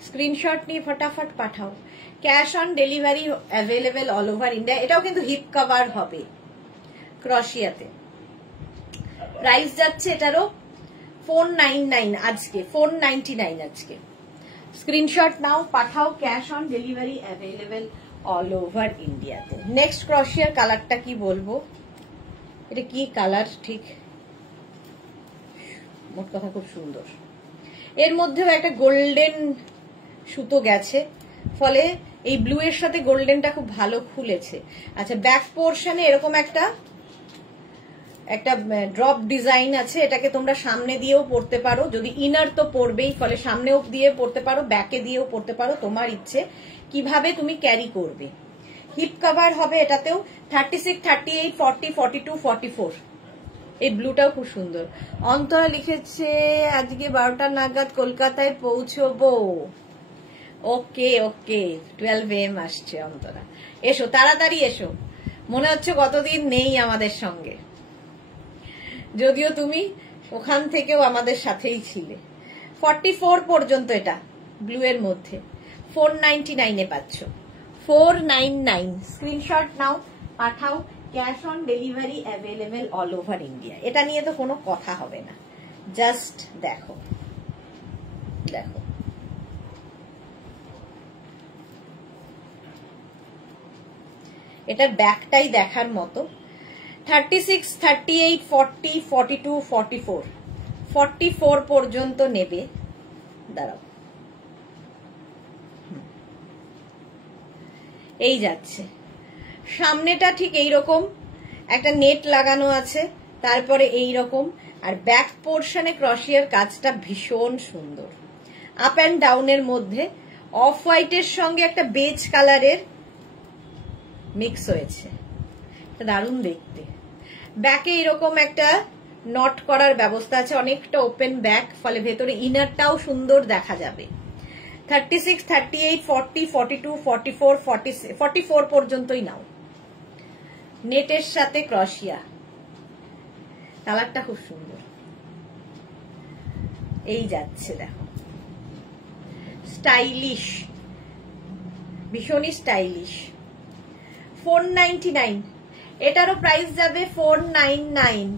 স্ক্রিনশট নিয়ে ফটাফট পাঠাও, cash on delivery available all over India. এটাও কিন্তু হিপ কভার হবে ক্রশিয়াতে। প্রাইস যাচ্ছে এটারও 499 আজকে, 499 আজকে। স্ক্রিনশট নাও, পাঠাও, cash on delivery available all over ইন্ডিয়াতে। নেক্সট ক্রশিয়ার কালারটা কি বলবো, এটা কি কালার ঠিক, মোট কথা খুব সুন্দর। এর মধ্যেও একটা গোল্ডেন সুতো গেছে, ফলে এই ব্লু এর সাথে গোল্ডেনটা খুব ভালো খুলেছে। আচ্ছা, ব্যাক পোর্শনে এরকম একটা ড্রপ ডিজাইন আছে, এটাকে তোমরা সামনে দিয়েও পরতে পারো, যদি ইনার তো পরবেই, ফলে সামনেও দিয়ে পরতে পারো, ব্যাকে দিয়েও পরতে পারো, তোমার ইচ্ছে কিভাবে তুমি ক্যারি করবে। হিপ কভার হবে এটাতেও। 36, 38, 40, 42, 44। এই ব্লুটাও খুব সুন্দর। অন্তরা লিখেছে আজকে 12টা নাগাদ কলকাতায় পৌঁছবো। ওকে ওকে, 12 AM আসছে অন্তরা, এসো তাড়াতাড়ি এসো, মনে হচ্ছে কতদিন নেই আমাদের সঙ্গে, যদিও তুমি ওখান থেকেও আমাদের সাথেই ছিলে। 44 পর্যন্ত এটা ব্লু এর মধ্যে 499 এ পাচ্ছ। 499 স্ক্রিনশট নাও, পাঠাও, cash on delivery available all over India. এটা নিয়ে তো কোনো কথা হবে না, জাস্ট দেখো দেখো। এটার ব্যাকটাই দেখার মতো। 36, 38, 40, 42, 44, 44 পর্যন্ত নেবে। দাঁড়াও, এই যাচ্ছে। সামনেটা ঠিক এইরকম একটা নেট লাগানো আছে, তারপরে এই রকম, আর ব্যাক পোর্শনে ক্রশিয়ার কাজটা ভীষণ সুন্দর। আপ অ্যান্ড ডাউনের মধ্যে অফ হোয়াইটের সঙ্গে একটা বেজ কালারের মিক্স হয়েছে, দারুণ দেখতে। ব্যাকে এরকম একটা নট করার ব্যবস্থা আছে, অনেকটা ওপেন ব্যাক, ফলে ভেতরে ইনারটাও সুন্দর দেখা যাবে। 36, 38, 40, 42, 44, 44 পর্যন্তই নাও। নেটের সাথে ক্রশিয়া, কালারটা খুব সুন্দর। এই যাচ্ছে দেখো, স্টাইলিশ, ভীষণই স্টাইলিশ। 499, এটারও প্রাইস যাবে 499।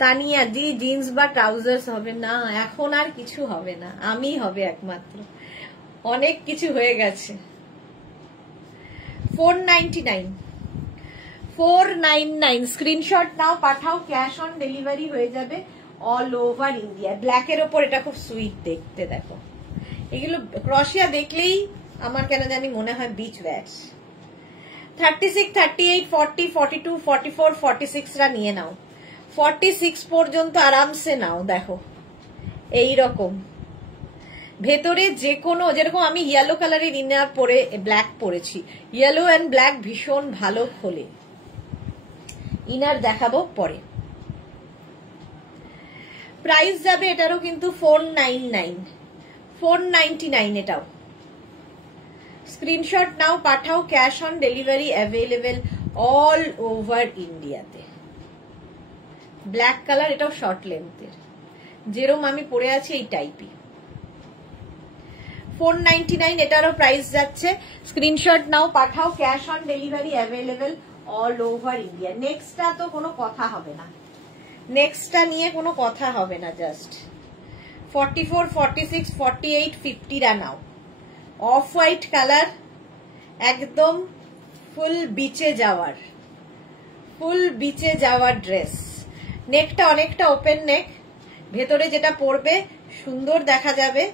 তানিয়া জি, জিন্স বা ট্রাউজার্স হবে না, এখন আর কিছু হবে না, আমি হবে একমাত্র, অনেক কিছু হয়ে গেছে। 499, 499, স্ক্রিনশট নাও, পাঠাও, ক্যাশ অন ডেলিভারি হয়ে যাবে অল ওভার ইন্ডিয়া। ব্ল্যাকের ওপর এটা খুব সুইট দেখতে, দেখো এগুলো ক্রশিয়া দেখলেই আমার কেন জানি মনে হয় বিচ ওয়্যার্স। 36, 38, 40, 42, 44, 46 রা নিয়ে নাও। 46 পর্যন্ত আরামসে নাও। দেখো এই রকম ভেতরে যে কোনো, যেরকম আমি ইয়েলো কালারের ইনার পরে ব্ল্যাক পরেছি, ইয়েলো অ্যান্ড ব্ল্যাক ভীষণ ভালো খোলে। ইনার দেখাবো পরে। প্রাইস যাবে এটারও কিন্তু 499, 499 এটাও। স্ক্রিনশট নাও, পাঠাও, cash on delivery available all over ইন্ডিয়াতে। ব্ল্যাক কালার, এটাও শর্ট লেন্থের, যেরকম আমি পরে আছি এই টাইপই। 499, এটারও প্রাইস যাচ্ছে। স্ক্রিনশট নাও, পাঠাও, cash on delivery available all over India. নেক্সটটা তো কোনো কথা হবে না, নেক্সটটা নিয়ে কোনো কথা হবে না, জাস্ট 44, 46, 48, 50 রা নাও। অফ হোয়াইট কালার, একদম ফুল বিচে যাওয়ার, ফুল বিচে যাওয়ার ড্রেস। নেকটা অনেকটা ওপেন নেক, ভেতরে যেটা পরবে সুন্দর দেখা যাবে,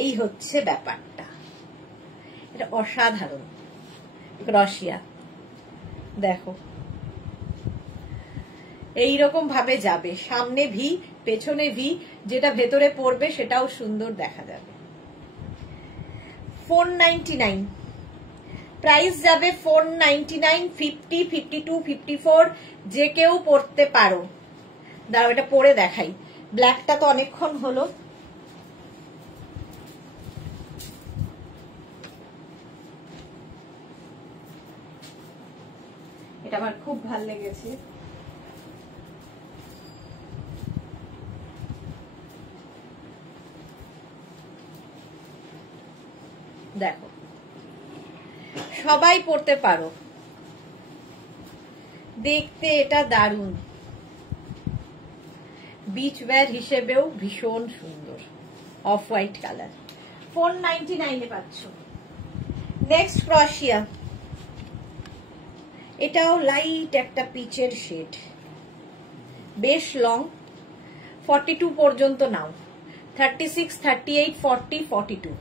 এই হচ্ছে ব্যাপারটা। এটা অসাধারণ ক্রশিয়া, দেখো এইরকম ভাবে যাবে, সামনে ভি, পেছনে ভি, যেটা ভেতরে পরবে সেটাও সুন্দর দেখা যাবে। 499, প্রাইস যাবে 499, 50, 52, 54 যে কেউ পরতে পারো। দাঁড়াও এটা পরে দেখাই, ব্ল্যাকটা তো অনেকক্ষণ হলো। এটা আমার খুব ভাল লেগেছে। দেখো সবাই পরতে পারো, দেখতে এটা দারুণ, বিচ ওয়্যার হিসেবেও ভীষণ সুন্দর। অফ হোয়াইট কালার, 499 এ পাচ্ছ। নেক্সট ক্রশিয়া, এটাও লাইট একটা পিচের শেড, বেশ লং, 42 পর্যন্ত নাও। 36, 38, 40, 42,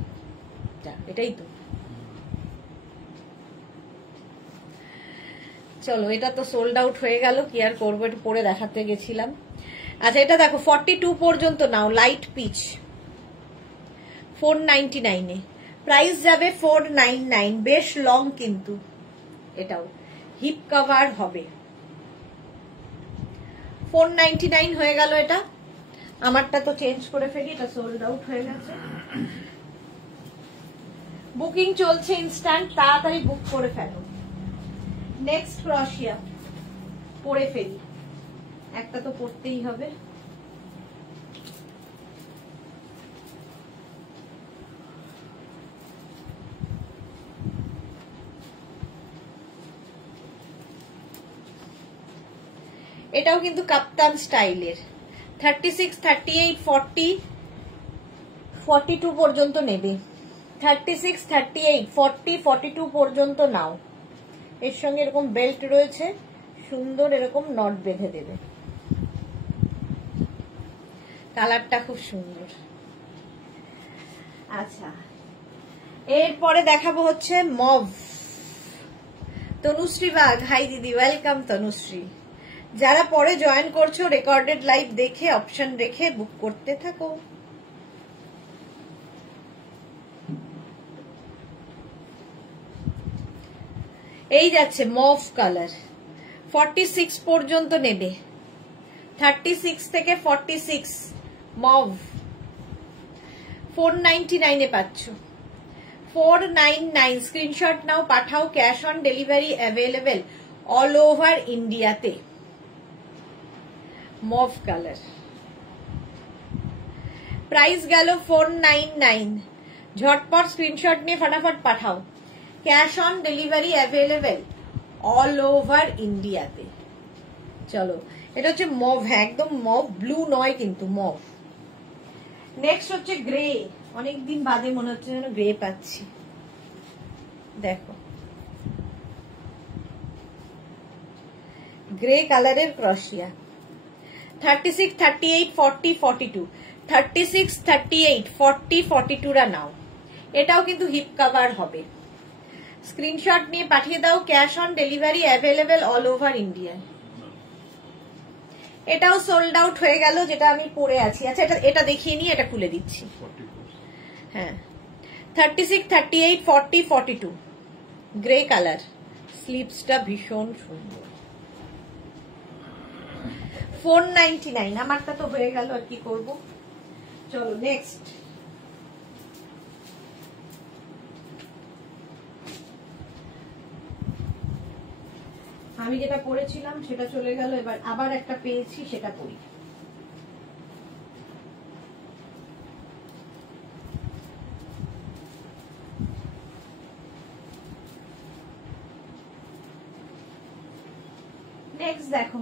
এটাই তো। চলো এটা তো সোল্ড আউট হয়ে গেল, কি আর করবো, একটু পরে দেখাতে গেছিলাম। আচ্ছা এটা দেখো 42 পর্যন্ত নাও, লাইট পিচ, 499 এ। প্রাইস যাবে 499, বেশ লং কিন্তু এটাও, হিপ কভার হবে। 499 হয়ে গেল এটা। আমারটা তো চেঞ্জ করে ফেলি, এটা সোল্ড আউট হয়ে গেছে। বুকিং চলছে ইনস্ট্যান্ট, তাড়াতাড়ি বুক করে ফেলো। নেক্সট ক্রশিয়া পরে ফেলি, একটা তো পরতেই হবে। এটাও কিন্তু কাপ্তান স্টাইলের। 36, 38, 40, 42 পর্যন্ত নেবে। 36, 38, 40, 42 পর্যন্ত নাও। এর সঙ্গে এরকম বেল্ট রয়েছে, সুন্দর এরকম নট বেঁধে দেবে। কালারটা খুব সুন্দর। আচ্ছা, এরপরে দেখাবো হচ্ছে মভ। তনুশ্রী বাগ, হাই দিদি, ওয়েলকাম তনুশ্রী। যারা পরে জয়েন করছো রেকর্ডেড লাইভ দেখে অপশন রেখে বুক করতে থাকো। এই যাচ্ছে মভ কালার, 46 পর্যন্ত নেবে। 36 থেকে 46 মভ 499 এ পাচ্ছ। 499 স্ক্রিনশট নাও, পাঠাও। Cash on delivery available all over ইন্ডিয়াতে। মভ কালার, প্রাইস গেল 499। ঝটপট স্ক্রিনশট নিয়ে ফটাফট পাঠাও। Cash on delivery available all over ইন্ডিয়াতে। চলো, এটা হচ্ছে মভ, একদম মভ, ব্লু নয় কিন্তু মভ। নেক্সট হচ্ছে গ্রে। অনেকদিন বাদে মনে হচ্ছে যেন গ্রে পাচ্ছি। দেখো, গ্রে কালারের ক্রশিয়া। 36, 38, 40, 42, 36, 38, 40, 42 রা নাও। এটাও কিন্তু হিপ কভার হবে। স্ক্রিনশট নিয়ে পাঠিয়ে দাও। Cash on delivery available all over India. এটাও সোল্ড আউট হয়ে গেল, যেটা আমি পরে আছি। আচ্ছা, এটা দেখিয়ে নিয়ে এটা খুলে দিচ্ছি। হ্যাঁ, 36, 38, 40, 42 গ্রে কালার। স্লিভসটা ভীষণ সুন্দর। 499। আমারটা তো হয়ে গেল, আর কি করবো। চলো নেক্সট। আমি যেটা পড়েছিলাম সেটা চলে গেল, এবার আবার একটা পেয়েছি, সেটা পড়ি। নেক্সট দেখো,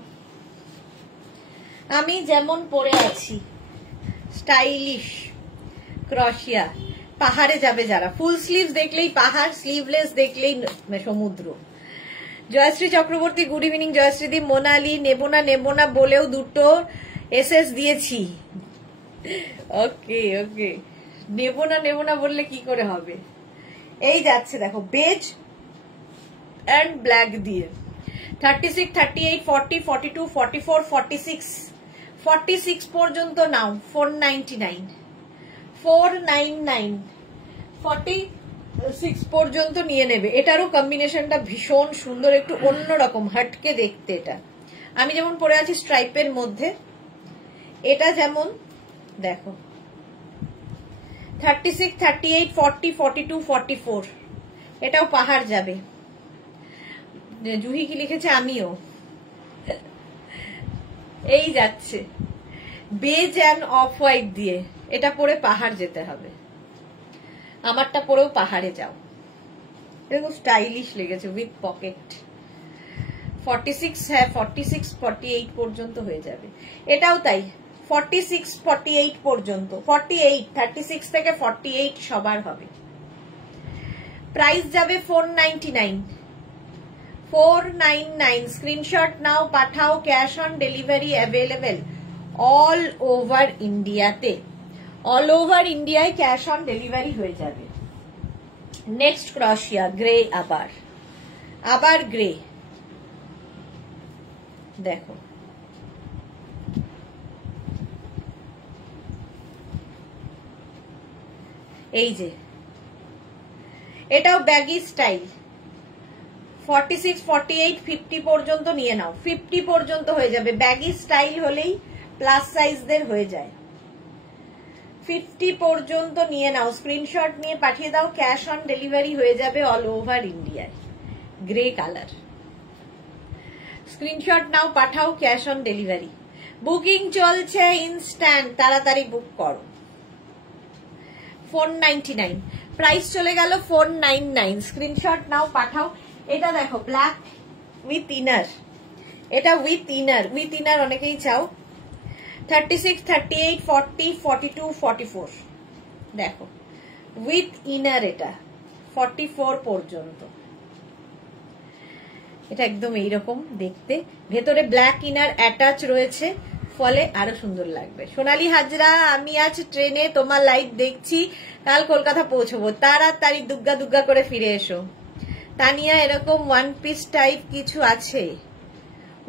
আমি যেমন পরে আছি স্টাইলিশ ক্রশিয়া। পাহাড়ে যাবে যারা, ফুল স্লিভস দেখলেই পাহাড়, স্লিভলেস দেখলেই সমুদ্র। জয়শ্রী চক্রবর্তী, গুড ইভিনিং জয়শ্রীদি। মোনালি, নেবো না বলেও দুটো এসএস দিয়েছি। ওকে ওকে, নেবো না বললে কি করে হবে। এই যাচ্ছে দেখো, বেজ এন্ড ব্ল্যাক দিয়ে। 36, 38, 40, 42, 44, 46, 46 পর্যন্ত নাও। 499, 499, 46 পর্যন্ত নিয়ে নেবে। এটারও কম্বিনেশনটা ভীষণ সুন্দর, একটু অন্যরকম, হটকে দেখতে। এটা আমি যেমন পরে আছি স্ট্রাইপের মধ্যে, এটা যেমন দেখো 36, 38, 40, 42, 44 এটাও পাহাড় যাবে। জুহি কি লিখেছে, আমিও। এই যাচ্ছে বেজ অ্যান্ড অফ হোয়াইট দিয়ে। এটা পরে পাহাড় যেতে হবে। আমারটা পরেও পাহাড়ে যাও। এরকম স্টাইলিশ লেগেছে, উইথ পকেট। 46, হ্যাঁ 46, 48 পর্যন্ত হয়ে যাবে। এটাও তাই, 46, 48 পর্যন্ত। 48, 36 থেকে 48 সবার হবে। প্রাইস যাবে 499, 499। স্ক্রিনশট নাও, পাঠাও। Cash on delivery available all over ইন্ডিয়াতে। অল ওভার ইন্ডিয়ায় ক্যাশ অন ডেলিভারি হয়ে যাবে। নেক্সট ক্রশিয়া, গ্রে। আবার গ্রে। দেখো, এই যে এটাও ব্যাগি স্টাইল। 46, 48, 50 পর্যন্ত নিয়ে নাও। 50 পর্যন্ত হয়ে যাবে। ব্যাগি স্টাইল হলেই প্লাস সাইজদের হয়ে যায়। 50 পর্যন্ত নিয়ে নাও। স্ক্রিনশট নিয়ে পাঠিয়ে দাও। ক্যাশ অন ডেলিভারি হয়ে যাবে অল ওভার ইন্ডিয়ায়। Grey colour. স্ক্রিনশট নাও, পাঠাও। Cash on delivery. বুকিং চলছে ইনস্ট্যান্ট, তাড়াতাড়ি বুক করো। 499 প্রাইস চলে গেল 499। স্ক্রিনশট নাও, পাঠাও। এটা দেখো ব্ল্যাক উইথ ইনার। এটা উইথ ইনার অনেকেই চাও। 36, 38, 40, 42, 44 দেখো উইথ ইনার, এটা 44 পর্যন্ত। এটা একদম এইরকম দেখতে, ভেতরে ব্ল্যাক ইনার অ্যাটাচ রয়েছে, ফলে আরো সুন্দর লাগবে। সোনালী হাজরা, আমি আজ ট্রেনে তোমার লাইভ দেখছি, কাল কলকাতা পৌঁছবো, তাড়াতাড়ি দুগ্গা দুগ্গা করে ফিরে এসো। তানিয়া, এরকম ওয়ান পিস টাইপ কিছু আছে?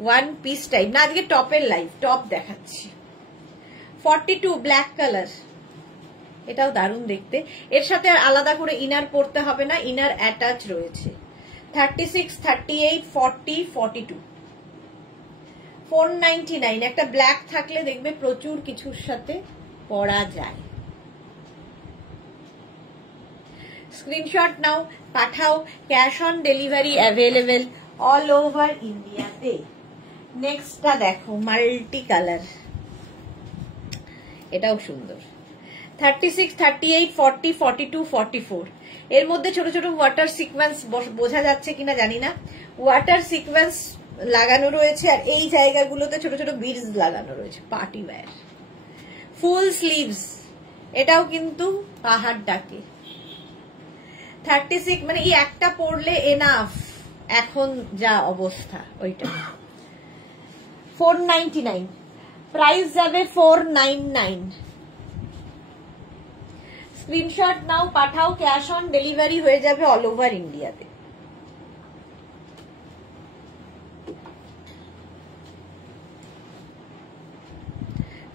ওয়ান পিস টাইপ না, আজকে টপের লাইভ, টপ দেখাচ্ছি। 42 ব্ল্যাক কালার, এটাও দারুণ দেখতে, এর সাথে আলাদা করে ইনার পরতে হবে না, ইনার অ্যাটাচ রয়েছে। 36, 38, 40, 42 499। একটা ব্ল্যাক থাকলে দেখবে প্রচুর কিছুর সাথে পরা যায়। স্ক্রিনশট নাও, পাঠাও, cash on delivery available all over ইন্ডিয়াতে। নেক্সটটা দেখো মাল্টি কালার, এটাও সুন্দর। 36, 38, 40, 42, 44 এর মধ্যে ছোট ছোট ওয়াটার সিকোয়েন্স বোঝা যাচ্ছে কিনা জানি না, ওয়াটার সিকোয়েন্স লাগানো রয়েছে, আর এই জায়গাগুলোতে ছোট ছোট বিডস লাগানো রয়েছে, পার্টি ওয়্যার। ফুল স্লিভস, এটাও কিন্তু পাহাড় ডাকে। 36 মানে এই একটা পরলে এনাফ, এখন যা অবস্থা ওইটা। 499 প্রাইস যাবে 499। স্ক্রিনশট নাও, পাঠাও, ক্যাশ অন ডেলিভারি হয়ে যাবে অল ওভার ইন্ডিয়াতে।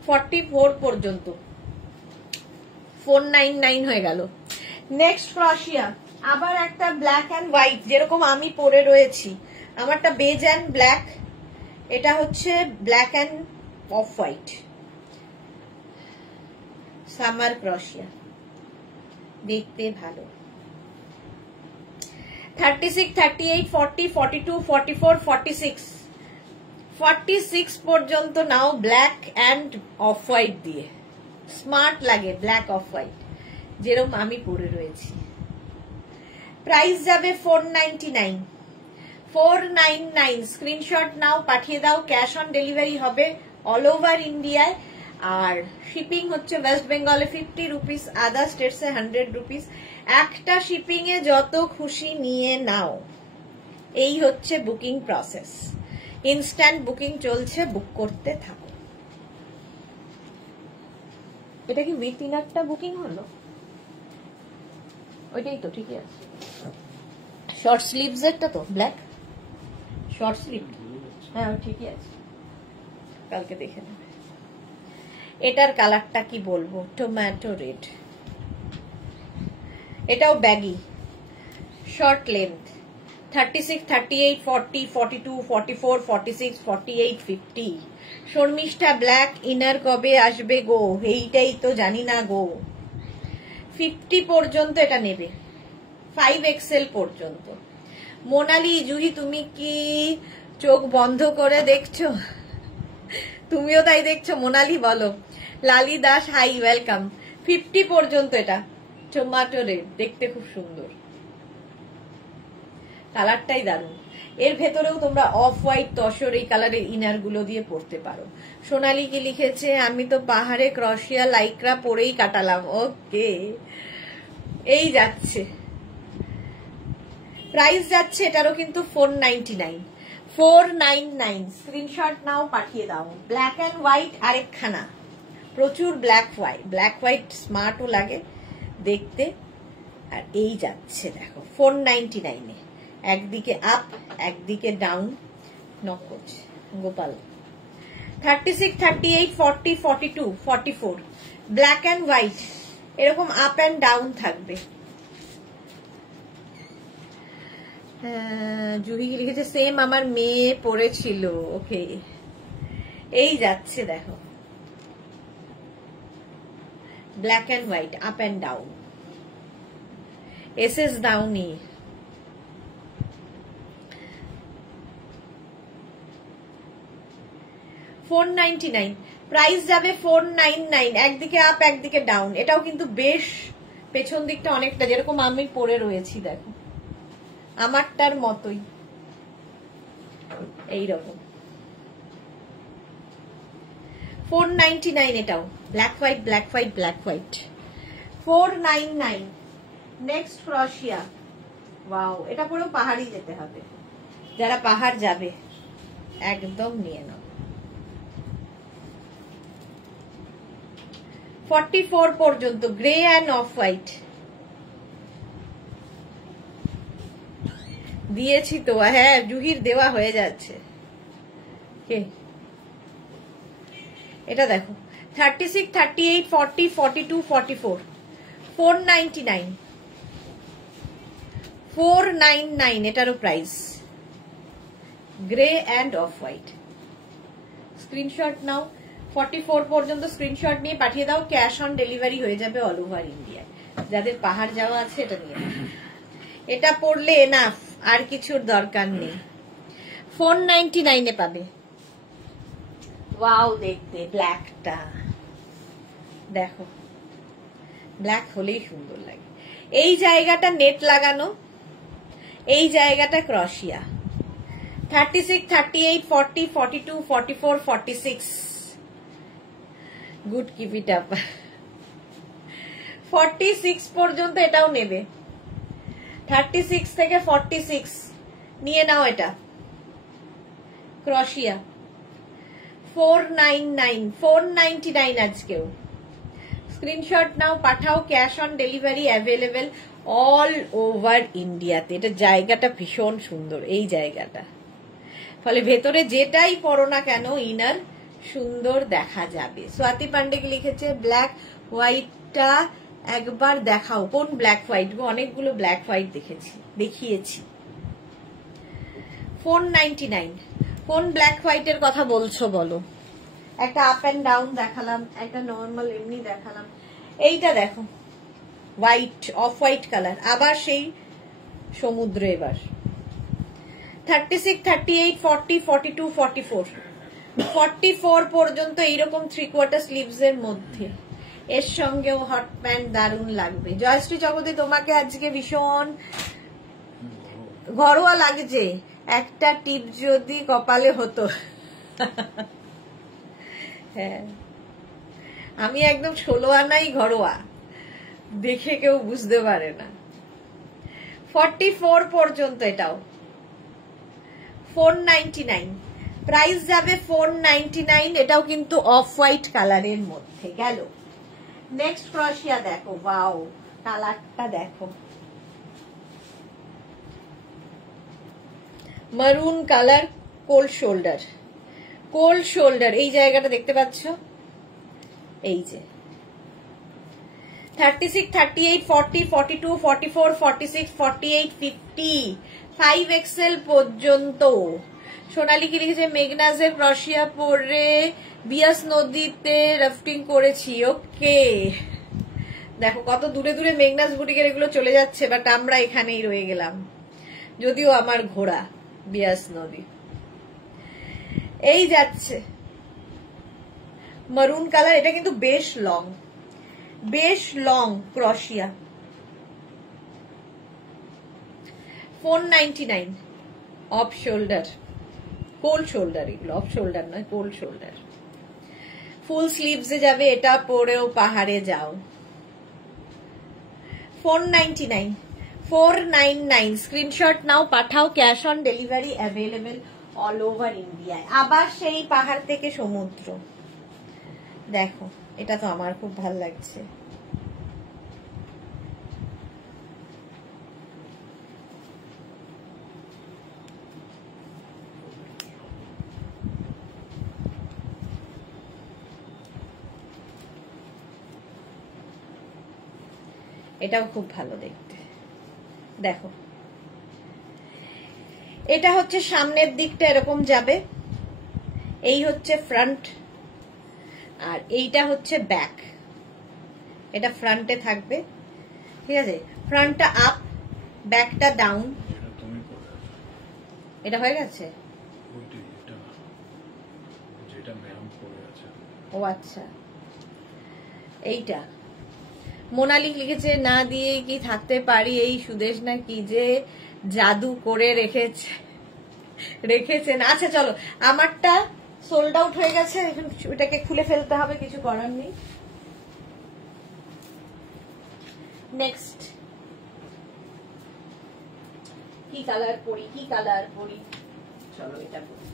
$44 পর্যন্ত 499 হয়ে গেল। নেক্সট ক্রশিয়া, আবার একটা ব্ল্যাক অ্যান্ড হোয়াইট, যেরকম আমি পরে রয়েছি, আমারটা বেজ অ্যান্ড ব্ল্যাক, এটা হচ্ছে black and off white. Summer ক্রশিয়া, দেখতে ভালো। 36, 38, 40, 42, 44, 46 46 পর্যন্ত নাও ব্ল্যাক অ্যান্ড অফ হোয়াইট দিয়ে, স্মার্ট লাগে ব্ল্যাক অফ হোয়াইট, যেরকম আমি পরে রয়েছি। প্রাইস যাবে 499। 499 স্ক্রিনশট নাও, পাঠিয়ে দাও, ক্যাশ অন ডেলিভারি হবে অল ওভার ইন্ডিয়ায়, আর শিপিং হচ্ছে ওয়েস্ট বেঙ্গলে 50 রুপিস, আদার স্টেটসে 100 রুপিস। একটা শিপিং এ যত খুশি নিয়ে নাও, এই হচ্ছে বুকিং প্রসেস। ইনস্ট্যান্ট বুকিং চলছে, বুক করতে থাকো। এটা কি উইথ ইনারটা বুকিং হলো? ওইটাই তো, ঠিকই আছে। শর্ট স্লিভস একটা তো ব্ল্যাক শর্ট স্লিভ, হ্যাঁ ঠিকই আছে, কালকে দেখে নেবে। এটার কালারটা কি বলবো, টমেটো রেড, এটাও baggy, short length. 36, 38, 40, 42, 44, 46, 48, 50 Sharmishtha, black inner কবে আসবে গো? এইটাই তো জানি না গো। 50 পর্যন্ত এটা নেবে, 5XL পর্যন্ত। মোনালি, জুহি তুমি কি চোখ বন্ধ করে দেখছো? তুমিও তাই দেখছো মোনালি, বলো। লালি দাস, হাই, ওয়েলকাম। 50 পর্যন্ত এটা টমেটো রেড, দেখতে খুব সুন্দর, কালারটাই দারুণ। এর ভেতরেও তোমরা অফ হোয়াইট তসর এই কালারের ইনার গুলো দিয়ে পরতে পারো। সোনালি কি লিখেছে, আমি তো পাহাড়ে ক্রশিয়া লাইক্রা পরেই কাটালাম। ওকে, এই যাচ্ছে, প্রাইস যাচ্ছে এটারও কিন্তু 499। 499 স্ক্রিনশট নাও, পাঠিয়ে দাও। ব্ল্যাক অ্যান্ড হোয়াইট আরেকখানা, প্রচুর ব্ল্যাক হোয়াইট স্মার্টও লাগে দেখতে, আর এই যাচ্ছে দেখো 499-এ, একদিকে আপ একদিকে ডাউন, নকজ গোপাল। 36, 38, 40, 42, 44 ব্ল্যাক অ্যান্ড হোয়াইট, এরকম আপ অ্যান্ড ডাউন থাকবে। জুহি লিখেছে সেম আমার মেয়ে পড়েছিল। ওকে, এই যাচ্ছে দেখো black and white, up and down, এসএস ডাউনি। $499 প্রাইস যাবে 499, একদিকে আপ একদিকে ডাউন। এটাও কিন্তু বেশ, পেছন দিকটা অনেকটা যেরকম আমি পরে রয়েছি দেখো, আমারটার মতোই এইরকম। 499 এটাও black white black white black white 499 next ক্রশিয়া ওয়াও এটা পরেও পাহাড়ি যেতে হবে যারা পাহাড় যাবে একদম নিয়ে নাও 44 পর্যন্ত গ্রে অ্যান্ড অফ হোয়াইট দিয়েছি তো হ্যাঁ জুহির দেওয়া হয়ে যাচ্ছে কে এটা দেখো 36 38 40 42 44 499 499 এটারও price grey and off white screenshot নাও 44 পর্যন্ত স্ক্রিনশট নিয়ে পাঠিয়ে দাও ক্যাশ অন ডেলিভারি হয়ে যাবে অল ওভার ইন্ডিয়ায় যাদের পাহাড় যাওয়া আছে এটা নিয়ে এটা পড়লে এনাফ আর কিছুর দরকার নেই 499 এ পাবে ওয়াও দেখতে ব্ল্যাকটা দেখো ব্ল্যাক হলেই সুন্দর লাগে এই জায়গাটা নেট লাগানো এই জায়গাটা ক্রশিয়া 36 38 40 42 44 46 গুড কিপ ইট আপ 46 পর্যন্ত এটাও নেবে 36 থেকে 46 নিয়ে নাও এটা ক্রশিয়া 499 499 আজকেও স্ক্রিনশট নাও পাঠাও cash on delivery available all over ইন্ডিয়াতে এটা জায়গাটা ভীষণ সুন্দর এই জায়গাটা ফলে ভেতরে যেটাই পরো না কেন ইনার সুন্দর দেখা যাবে স্বাতি পান্ডে কি লিখেছে ব্ল্যাক হোয়াইটটা একবার দেখাও কোন ব্ল্যাক হোয়াইট অনেকগুলো ব্ল্যাক হোয়াইট দেখিয়েছি 499 কোন ব্ল্যাক হোয়াইটের কথা বলছো বলো একটা আপ এন্ড ডাউন দেখালাম একটা নর্মাল এমনি দেখালাম এইটা দেখো হোয়াইট অফ হোয়াইট কালার আবার সেই সমুদ্র এবার 36 38 40 42 44 44 পর্যন্ত এইরকম 3/4 স্লিভস এর মধ্যে এর সঙ্গেও হট প্যান্ট দারুণ লাগবে জয়শ্রী জগতে তোমাকে আজকে ভীষণ ঘরোয়া লাগছে একটা টিপ যদি কপালে হতো হ্যাঁ আমি একদম 16 আনাই ঘরোয়া দেখে কেউ বুঝতে পারে না 44 পর্যন্ত এটাও 499 প্রাইস যাবে 499 এটাও কিন্তু অফ হোয়াইট কালারের মধ্যে গেল নেক্সট ক্রশিয়া দেখো ওয়াও কালারটা দেখো মারুন কালার কোল্ড শোল্ডার এই জায়গাটা দেখতে পাচ্ছ এই যে 36 38 40 42 44 46 48 50 5XL পর্যন্ত সোনালি কি লিখেছে মেঘনাজের ক্রশিয়া পরে বিয়াস নদীতে রাফটিং করেছি ওকে দেখো কত দূরে দূরে মেঘনাজ বুটিকের এগুলো চলে যাচ্ছে বাট আমরা এখানেই রয়ে গেলাম যদিও আমার ঘোড়া বিয়াস নদী এই যাচ্ছে মারুন কালার এটা কিন্তু বেশ লং ক্রশিয়া 499 অফ শোল্ডার কোল্ড শোল্ডার এগুলো অফ শোল্ডার নয় কোল্ড শোল্ডার ফুল স্লিভসে যাবে এটা পরেও পাহাড়ে যাও 499 স্ক্রিনশট নাও পাঠাও cash on delivery available all over ইন্ডিয়ায় আবার সেই পাহাড় থেকে সমুদ্র দেখো এটা তো আমার খুব ভালো লাগছে এটাও খুব ভালো দেখতে দেখো এটা হচ্ছে সামনের দিকটা এরকম যাবে এই হচ্ছে ফ্রন্ট আর এইটা হচ্ছে ব্যাক এটা ফ্রন্টে থাকবে ঠিক আছে ফ্রন্টটা আপ ব্যাকটা ডাউন এটা হয়ে গেছে ও আচ্ছা এইটা মোনালি লিখেছে না দিয়ে কি থাকতে পারি এই সুদেশ না কি যে জাদু করে রেখেছেন আচ্ছা চলো আমারটা সোল্ড আউট হয়ে গেছে, এখন এটাকে খুলে ফেলতে হবে, কিছু করার নেই। নেক্সট কি কালার পরি, কি কালার পরি, চলো এটা পরি।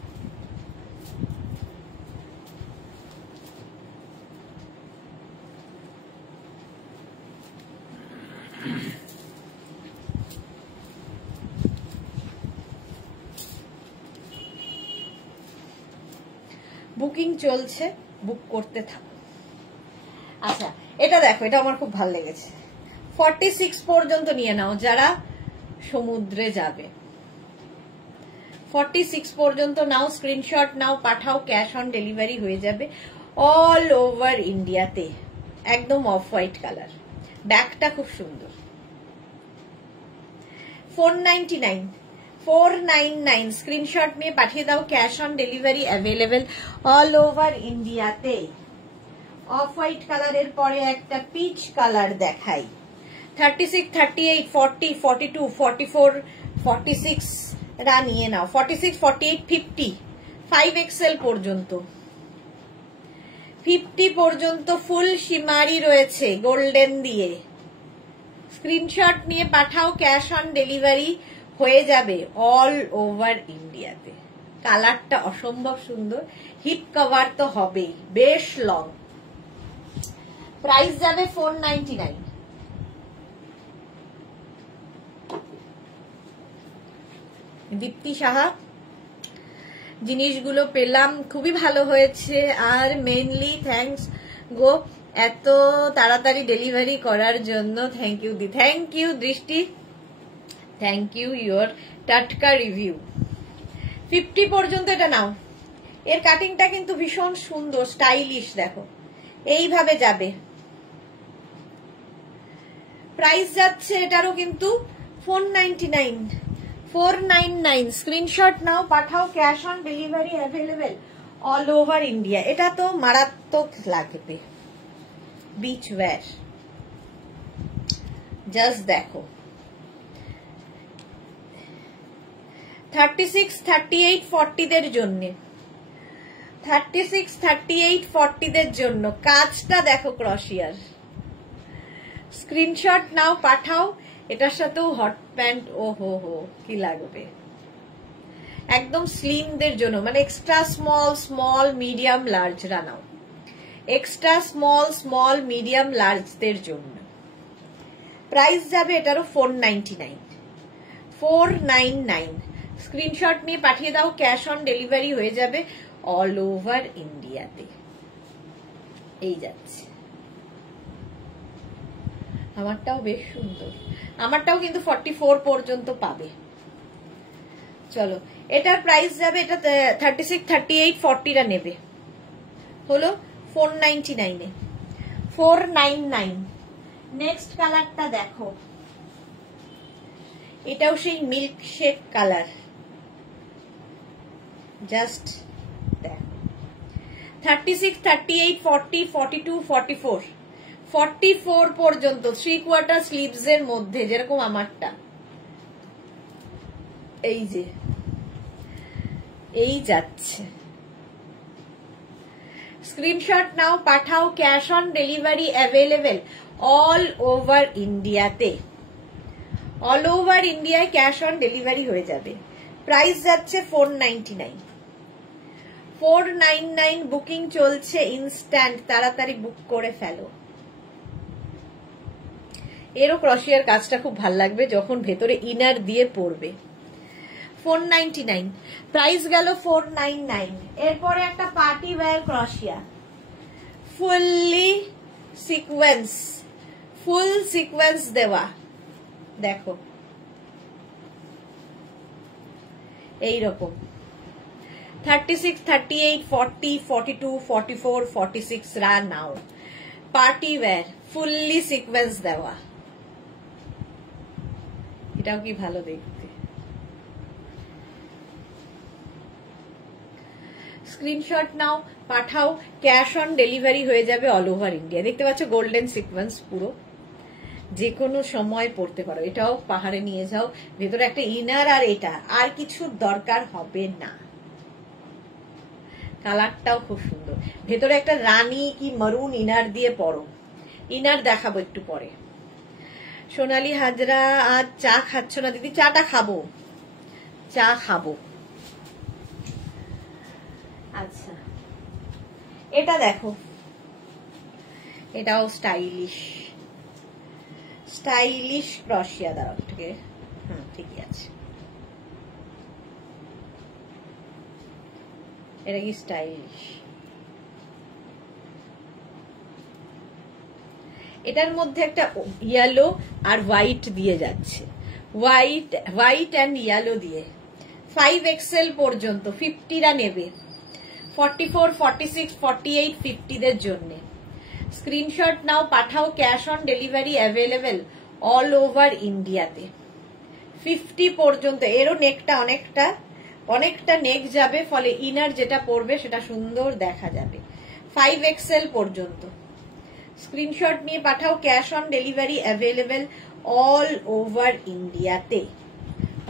বুকিং চলছে, বুক করতে থাকো। আচ্ছা এটা দেখো, এটা আমার খুব ভালো লেগেছে। 46 পর্যন্ত নিয়ে নাও যারা সমুদ্রে যাবে, 46 পর্যন্ত নাও, স্ক্রিনশট নাও, পাঠাও, ক্যাশ অন ডেলিভারি হয়ে যাবে অল ওভার ইন্ডিয়াতে। একদম অফ হোয়াইট কালার, ব্যাগটা খুব সুন্দর। 499, 499 স্ক্রিনশট নিয়ে পাঠিয়ে দাও, cash on delivery available all over ইন্ডিয়াতে। অফ হোয়াইট কালারের পরে একটা পিচ কালার দেখাই। 36, 38, 40, 42, 44, 46 রা নিয়ে নাও। 46, 48, 50, 5XL পর্যন্ত, 50 পর্যন্ত ফুল শিমারি রয়েছে গোল্ডেন দিয়ে। স্ক্রিনশট নিয়ে পাঠাও, ক্যাশ অন ডেলিভারি হয়ে যাবে অল ওভার ইন্ডিয়াতে। কালারটা অসম্ভব সুন্দর, হিপ কভার তো হবেই, বেশ লং। প্রাইস যাবে 499। দীপ্তি সাহা, জিনিসগুলো পেলাম, খুবই ভালো হয়েছে। আর মেইনলি থ্যাঙ্কস গো এত তাড়াতাড়ি ডেলিভারি করার জন্য। থ্যাংক ইউ দি, thank you Drishti, thank you your টাটকা রিভিউ। 50 পর্যন্ত এটা নাও। এর কাটিংটা কিন্তু ভীষণ সুন্দর, স্টাইলিশ, দেখো এইভাবে যাবে। প্রাইস যাচ্ছে এটারও কিন্তু 499, 499 স্ক্রিনশট নাও, পাঠাও, cash on delivery available all over India. এটা তো মারাত্মক লাগবে, বিচ ওয়্যার, জাস্ট দেখো। 36, 38, 40 দের জন্য, 36, 38, 40 দের জন্য কাজটা দেখো ক্রশিয়ার। স্ক্রিনশট নাও, পাঠাও। এটার সাথেও হট প্যান্ট, ও হো হো কি লাগবে। একদম স্লিমদের জন্য, মানে এক্সট্রা স্মল, স্মল, মিডিয়াম, লার্জরা নাও। এক্সট্রা স্মল, স্মল, মিডিয়াম, লার্জদের জন্য। প্রাইস যাবে এটারও 499, 499 স্ক্রিনশট নিয়ে পাঠিয়ে দাও, ক্যাশ অন ডেলিভারি হয়ে যাবে অল ওভার ইন্ডিয়াতে। এই যাচ্ছে, আমারটাও বেশ সুন্দর, আমারটাও কিন্তু 44 পর্যন্ত পাবে। চলো এটার প্রাইস যাবে, এটা 36, 38, 40 রা নেবে, হলো 499 এ, 499। নেক্সট কালারটা দেখো, এটাও সেই মিল্ক শেক কালার, জাস্ট দেখো। 36, 38, 40, 42, 44, 44 পর্যন্ত 3/4 স্লিভস এর মধ্যে, যেরকম আমারটা। এই যে এই যাচ্ছে, স্ক্রিনশট নাও, পাঠাও, cash on delivery available all over ইন্ডিয়াতে। অল ওভার ইন্ডিয়ায় ক্যাশ অন ডেলিভারি হয়ে যাবে। প্রাইস যাচ্ছে 499, 499 বুকিং চলছে ইনস্ট্যান্ট, তাড়াতাড়ি বুক করে ফেলো। এরও ক্রশিয়ার কাজটা খুব ভাল লাগবে যখন ভেতরে ইনার দিয়ে পড়বে। 499 প্রাইস গেল 499। এরপরে একটা পার্টি ওয়্যার ক্রশিয়া, ফুললি সিকোয়েন্স, ফুল সিকোয়েন্স দেওয়া, দেখো এইরকম। 36, 38, 40, 42, 44, 46 রা নাও। পার্টি ওয়্যার, ফুললি সিকোয়েন্স দেওয়া, এটাও কি ভালো দেখতে। স্ক্রিনশট নাও, পাঠাও, ক্যাশ অন ডেলিভারি হয়ে যাবে অল ওভার ইন্ডিয়া। দেখতে পাচ্ছ গোল্ডেন সিকোয়েন্স পুরো, যে কোনো সময় পড়তে পারো। এটাও পাহাড়ে নিয়ে যাও, ভেতরে একটা ইনার, আর এটা আর কিছুর দরকার হবে না। কালারটাও খুব সুন্দর, ভেতরে একটা রানী কি মারুন ইনার দিয়ে পরো, ইনার দেখাবো একটু পরে। সোনালী হাজরা, আজ চা খাচ্ছ না দিদি? চাটা খাবো, চা খাবো। আচ্ছা, এটা দেখো, এটাও স্টাইলিশ, স্টাইলিশ ক্রশিয়া। দাঁড়াও থেকে, হ্যাঁ ঠিকই আছে। এটা কি স্টাইলিশ? এটার মধ্যে একটা ইয়েলো আর হোয়াইট দিয়ে যাচ্ছে, হোয়াইট অ্যান্ড ইয়েলো দিয়ে। 5XL পর্যন্ত 50রা নেবে, 44, 46, 48, 50 দের জন্য। স্ক্রিনশট নাও, পাঠাও, cash on delivery available all over ইন্ডিয়াতে। 50 পর্যন্ত। এরও নেকটা অনেকটা নেক যাবে, ফলে ইনার যেটা পড়বে সেটা সুন্দর দেখা যাবে। 5XL পর্যন্ত স্ক্রিনশট নিয়ে পাঠাও, cash on delivery available all over ইন্ডিয়াতে।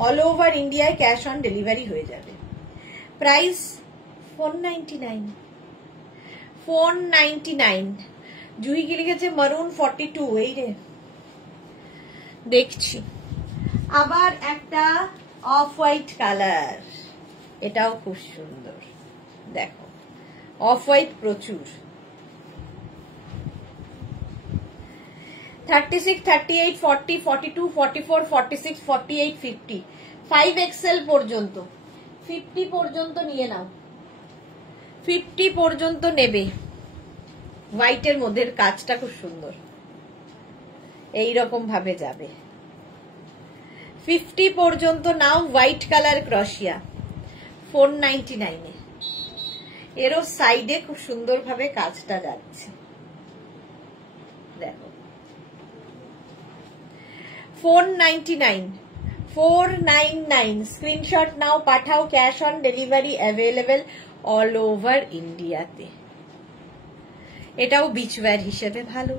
অল ওভার ইন্ডিয়ায় ক্যাশ অন ডেলিভারি হয়ে যাবে। প্রাইস 499। 499। জুহি কি লিখেছে? মারুন 42। এই রে দেখছি। আবার একটা অফ হোয়াইট কালার, এটাও খুব সুন্দর, দেখো অফ হোয়াইট প্রচুর। 36, 38, 40, 42, 44, 46, 48, 50, 5XL পর্যন্ত। 50 পর্যন্ত নিয়ে নাও, 50 পর্যন্ত নেবে। হোয়াইটের মধ্যে কাজটা খুব সুন্দর, এইরকম ভাবে যাবে। 50 পর্যন্ত নাও, হোয়াইট কালার ক্রশিয়া 499 এ। এরও সাইডে খুব সুন্দর ভাবে কাজটা যাচ্ছে, দেখো 499। 499। স্ক্রিনশট নাও, পাঠাও, cash on delivery available all over ইন্ডিয়াতে। এটাও বিচওয়্যার হিসেবে ভালো।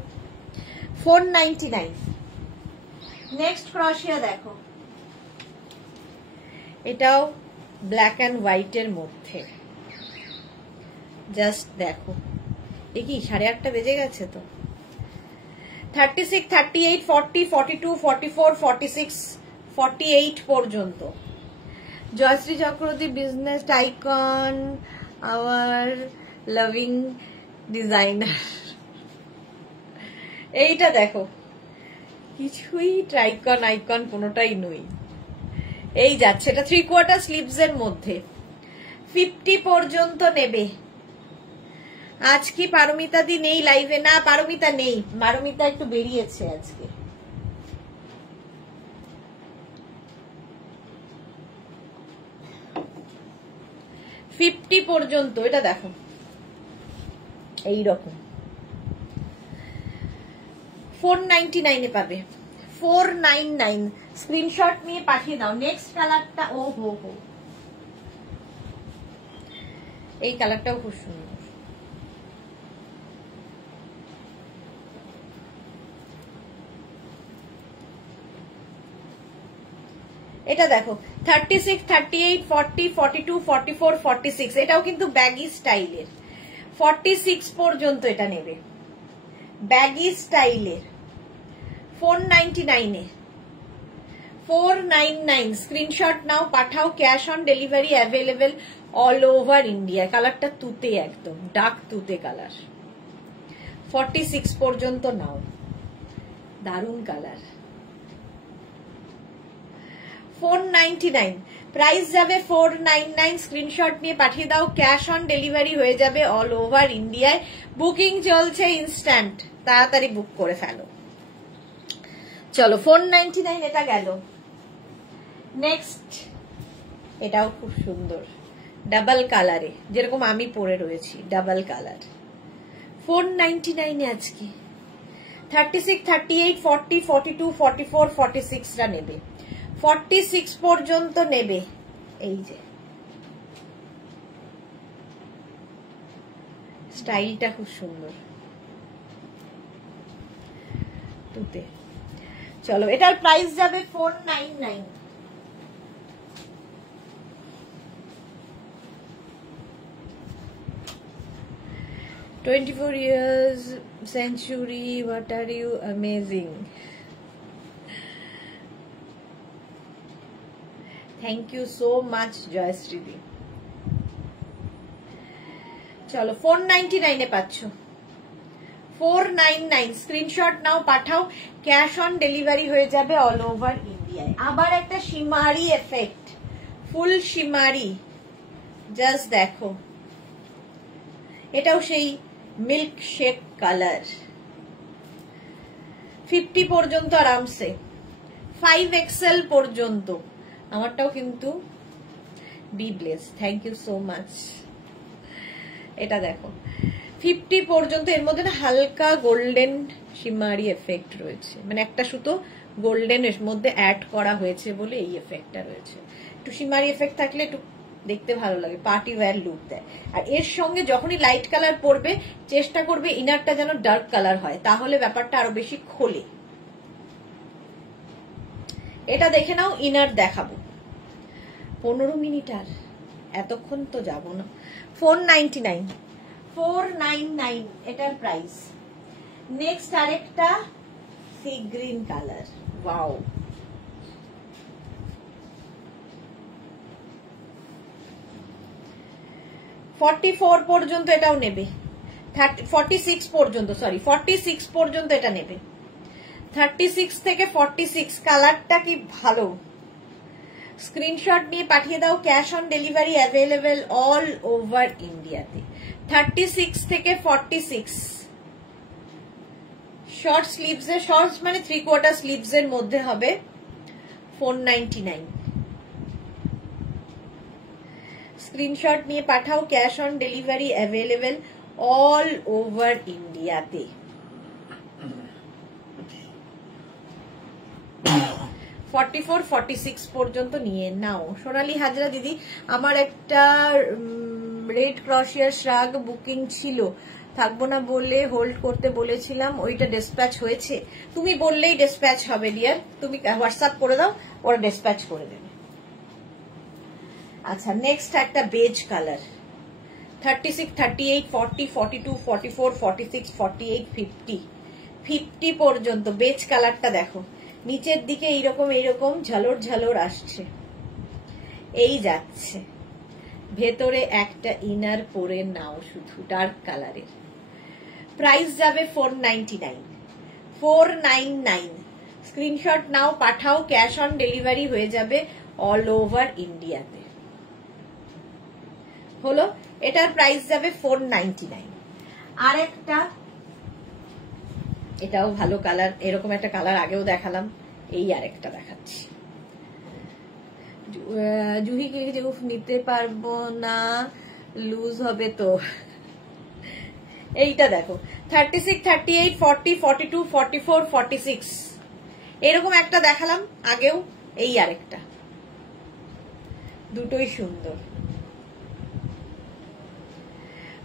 499। নেক্সট ক্রশিয়া দেখো, এটাও ব্ল্যাক অ্যান্ড হোয়াইটের মধ্যে। জাস্ট দেখো, এ কি 8:30 বেজে গেছে তো। 36, 38, 40, 42, 44, 46, 48 পর্যন্ত। Joyshree Chakraborty, business icon, our loving designer. এইটা দেখো, কিছুই ট্রাইকন আইকন কোনোটাই নই, এই যাচ্ছে। এটা 3/4 স্লিভস এর মধ্যে। 50 পর্যন্ত নেবে। আজ কি পারমিতা দি নেই লাইভে? না, পারমিতা নেই, পারমিতা একটু বেরিয়েছে আজকে। ফিফটি পর্যন্ত। এটা দেখো এইরকম 499 এ পাবে। 499। স্ক্রিনশট নিয়ে পাঠিয়ে দাও। নেক্সট কালারটা, ও হো হো, এই কালারটাও খুব সুন্দর। এটা দেখো 36, 38, 40, 42, 44, 46। এটাও কিন্তু ব্যাগি স্টাইলের। 46 পর্যন্ত এটা নেবে, ব্যাগি স্টাইলের। 499 এ। 499। স্ক্রিনশট নাও, পাঠাও, cash on delivery available all over India. কালারটা তুতে, একদম ডার্ক তুতে কালার। 46 পর্যন্ত নাও, দারুণ কালার। 499। প্রাইস যাবে 499। স্ক্রিনশট নিয়ে পাঠিয়ে দাও, ক্যাশ অন ডেলিভারি হয়ে যাবে অল ওভার ইন্ডিয়ায়। বুকিং চলছে ইনস্ট্যান্ট, তাড়াতাড়ি বুক করে ফেলো। চলো 499 এটা গেল। নেক্সট, এটাও খুব সুন্দর, ডাবল কালারে, যেরকম আমি পরে রয়েছি, ডাবল কালার। 499 এ আজকে। 36, 38, 40, 42, 44, 46 রা নেবে। 46 পর্যন্ত নেবে। এই যে স্টাইলটা খুব সুন্দর তুতে। চলো, এটার প্রাইস যাবে 499। 24 years century, what are you amazing. Thank you so much Jayashree di. চলো 499 এ পাচ্ছ, 499 স্ক্রিনশট নাও, পাঠাও, ক্যাশ অন ডেলিভারি হয়ে যাবে অল ওভার ইন্ডিয়ায়। আবার একটা শিমারি এফেক্ট, ফুল শিমারি, জাস্ট দেখো, এটাও সেই মিল্ক শেক কালার, 50 পর্যন্ত আরামসে, 5XL পর্যন্ত। আমারটাও কিন্তু be bless, thank you so much. এটা দেখো 50 পর্যন্ত, এর মধ্যে না হালকা গোল্ডেন শিমারি এফেক্ট রয়েছে, মানে একটা সুতো গোল্ডেন এর মধ্যে অ্যাড করা হয়েছে বলে এই এফেক্টটা রয়েছে। একটু শিমারি এফেক্ট থাকলে একটু দেখতে ভালো লাগে, পার্টি ওয়্যার লুক দেয়। আর এর সঙ্গে যখনই লাইট কালার পরবে চেষ্টা করবে ইনারটা যেন ডার্ক কালার হয়, তাহলে ব্যাপারটা আরো বেশি খোলে। এটা দেখে নাও, ইনার দেখাবো। 15 মিনিট, আর এতক্ষণ তো যাব না। 499 এটার প্রাইস। নেক্সট আরেকটা সি গ্রিন কালার, ওয়াও, $44 পর্যন্ত এটাও নেবে, 46 পর্যন্ত, সরি 46 পর্যন্ত এটা নেবে। 36 থেকে 46, কালারটা কি ভালো। স্ক্রিনশট নিয়ে পাঠিয়ে দাও, cash on delivery available all over ইন্ডিয়াতে। 36 থেকে 46 শর্ট স্লিভস এর, শর্টস মানে 3/4 স্লিভস এর মধ্যে হবে 499। স্ক্রিনশট নিয়ে পাঠাও, cash on delivery available all over ইন্ডিয়াতে। 44, 46 পর্যন্ত নিয়ে নাও। সোনালী হাজরা দিদি, আমার একটা রেড ক্রশিয়ার শ্রাগ বুকিং ছিল, থাকবো না বলে হোল্ড করতে বলেছিলাম, ওইটা ডিসপ্যাচ হয়েছে? তুমি বললেই ডিসপ্যাচ হবে ডিয়ার, তুমি হোয়াটসঅ্যাপ করে দাও, ওরা ডিসপ্যাচ করে দেবে। আচ্ছা, নেক্সট একটা বেজ কালার, 36, 38, 40, 42, 44, 46, 48, 50 পর্যন্ত বেজ কালারটা দেখো। নিচের দিকে এইরকম এইরকম ঝালর ঝালর আসছে, এই যাচ্ছে, ভেতরে একটা ইনার পরে নাও শুধু ডার্ক কালারের। প্রাইস যাবে 499, 499। স্ক্রিনশট নাও, পাঠাও, ক্যাশ অন ডেলিভারি হয়ে যাবে অল ওভার ইন্ডিয়াতে। হলো, এটার প্রাইস যাবে 499। আর একটা, এটাও ভালো কালার, এরকম একটা কালার আগেও দেখালাম, এই আরেকটা দেখাচ্ছি। জুহি কে নিতে পারবো না, লুজ হবে তো। এইটা দেখো, 36, 38, 40, 42, 44, 46, এরকম একটা দেখালাম আগেও, এই আরেকটা, দুটোই সুন্দর।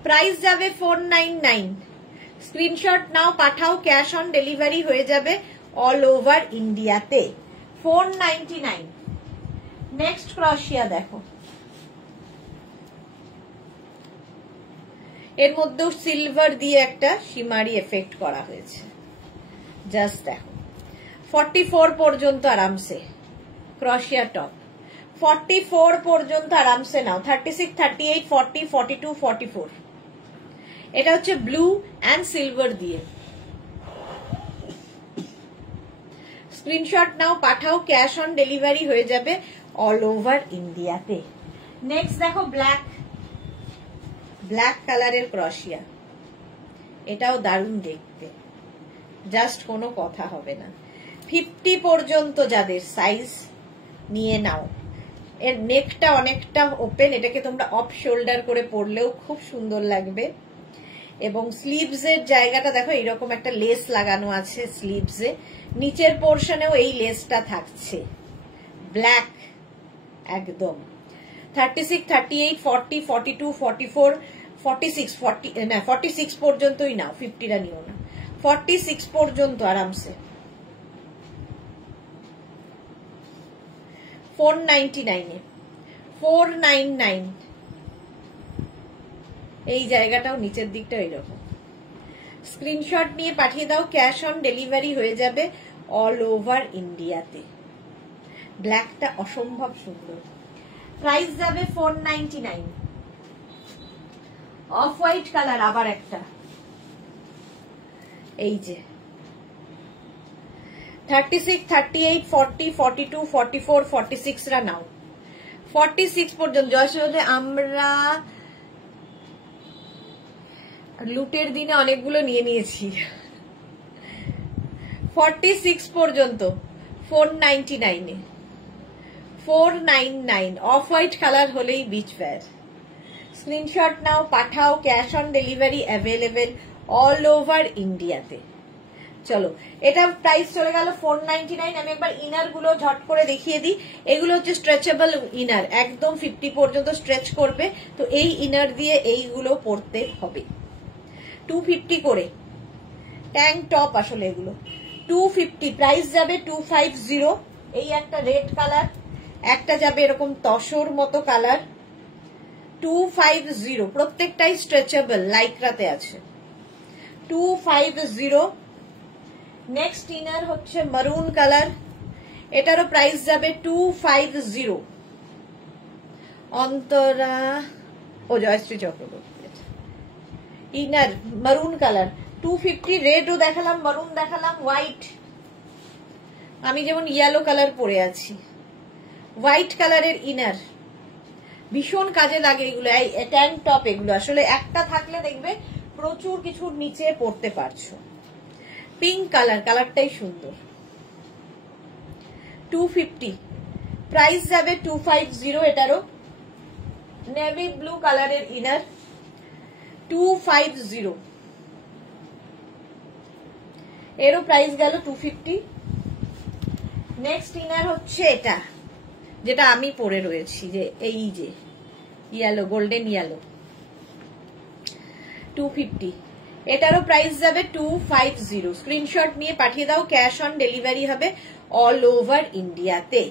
প্রাইস যাবে 499। স্ক্রিনশট নাও, পাঠাও, ক্যাশ অন ডেলিভারি হয়ে যাবে অল ওভার ইন্ডিয়াতে। 499। নেক্সট ক্রশিয়া দেখো, এর মধ্যেও সিলভার দিয়ে একটা শিমারি এফেক্ট করা হয়েছে, জাস্ট দেখো। 44 পর্যন্ত আরামসে ক্রশিয়া টপ, 44 পর্যন্ত আরামসে নাও। 36, 38, 40, 42, 44, এটা হচ্ছে ব্লু অ্যান্ড সিলভার দিয়ে। স্ক্রিনশট নাও, পাঠাও, ক্যাশ অন ডেলিভারি হয়ে যাবে অল ওভার ইন্ডিয়াতে। নেক্সট দেখো ব্ল্যাক, ব্ল্যাক কালারের ক্রশিয়া, এটাও দারুণ দেখতে, জাস্ট কোনো কথা হবে না। 50 পর্যন্ত যাদের সাইজ নিয়ে নাও। এর নেকটা অনেকটা ওপেন, এটাকে তোমরা অফ শোল্ডার করে পরলেও খুব সুন্দর লাগবে। এবং স্লিভস এর জায়গাটা দেখো, এইরকম একটা লেস লাগানো আছে স্লিভসে, নিচের পোর্শনেও এই লেসটা থাকছে, ব্ল্যাক একদম। 36, 38, 40, 42, 44, 46, 46 পর্যন্তই নাও, 50টা নিও না, 46 পর্যন্ত আরামসে। 499 এ, 499। এই জায়গাটাও নিচের দিকটা এরকম। স্ক্রিনশট নিয়ে পাঠিয়ে দাও, ক্যাশ অন ডেলিভারি হয়ে যাবে অল ওভার ইন্ডিয়াতে। ব্ল্যাকটা অসম্ভব সুন্দর। প্রাইস যাবে 499। অফ হোয়াইট কালার আবার একটা, এই যে 36, 38, 40, 42, 44, 46 রা নাও। 46 পর্যন্ত জয়সূর্যে আমরা লুটের দিনে অনেকগুলো নিয়ে নিয়েছি। 46 পর্যন্ত 499 এ 499 অফ হোয়াইট কালার হলেই বিচ ফেয়ার। স্ক্রিনশট নাও, পাঠাও, cash on delivery available all over ইন্ডিয়াতে। চলো, এটা প্রাইস চলে গেল 499। আমি একবার ইনার গুলো ঝট করে দেখিয়ে দিই। এগুলো হচ্ছে স্ট্রেচেবল ইনার, একদম 50 পর্যন্ত স্ট্রেচ করবে। তো এই ইনার দিয়ে এইগুলো পরতে হবে। 250 করে ট্যাঙ্ক টপ, আসলে এগুলো 250। প্রাইস যাবে 250। এই একটা রেড কালার, একটা যাবে এরকম তসর মতো কালার, 250। প্রত্যেকটাই স্ট্রেচেবল, লাইক্রাতে আছে। 250। নেক্সট ইনার হচ্ছে মারুন কালার, এটারও প্রাইস যাবে 250। অন্তরা ও Joyshree Chakraborty inner maroon colour 250। রেডও দেখালাম, মারুন দেখালাম, হোয়াইট। আমি যেমন ইয়েলো কালার পরে আছি, হোয়াইট কালারের ইনার ভীষণ কাজে লাগে এগুলো। ট্যাঙ্ক টপ এগুলো আসলে একটা থাকলে দেখবে প্রচুর কিছু নিচে পড়তে পারছো। পিঙ্ক কালার, কালারটাই সুন্দর। 250। প্রাইস যাবে 250। এটারও নেভি ব্লু কালারের ইনার 250। এরও প্রাইস গেল 250। নেক্সট ইনার হচ্ছে এটা, যেটা আমি পরে রয়েছি, যে এই যে ইয়েলো, গোল্ডেন ইয়েলো, 250। এটারও প্রাইস যাবে 250। স্ক্রিনশট নিয়ে পাঠিয়ে দাও, ক্যাশ অন ডেলিভারি হবে অল ওভার ইন্ডিয়াতে।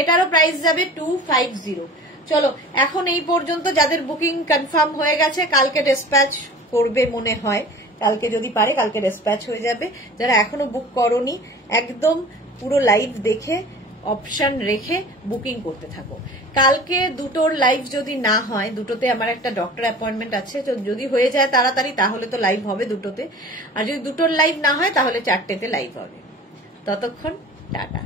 এটারও প্রাইস যাবে 250। চলো, এখন এই পর্যন্ত। যাদের বুকিং কনফার্ম হয়ে গেছে কালকে ডিসপ্যাচ করবে মনে হয়, কালকে যদি পারে কালকে ডিসপ্যাচ হয়ে যাবে। যারা এখনো বুক করোনি একদম পুরো লাইভ দেখে অপশন রেখে বুকিং করতে থাকো। কালকে দুটোর লাইভ যদি না হয়, দুটোতে আমার একটা ডক্টর অ্যাপয়েন্টমেন্ট আছে, তো যদি হয়ে যায় তাড়াতাড়ি তাহলে তো লাইভ হবে দুটোতে, আর যদি দুটোর লাইভ না হয় তাহলে 4টেতে লাইভ হবে। ততক্ষণ টাটা।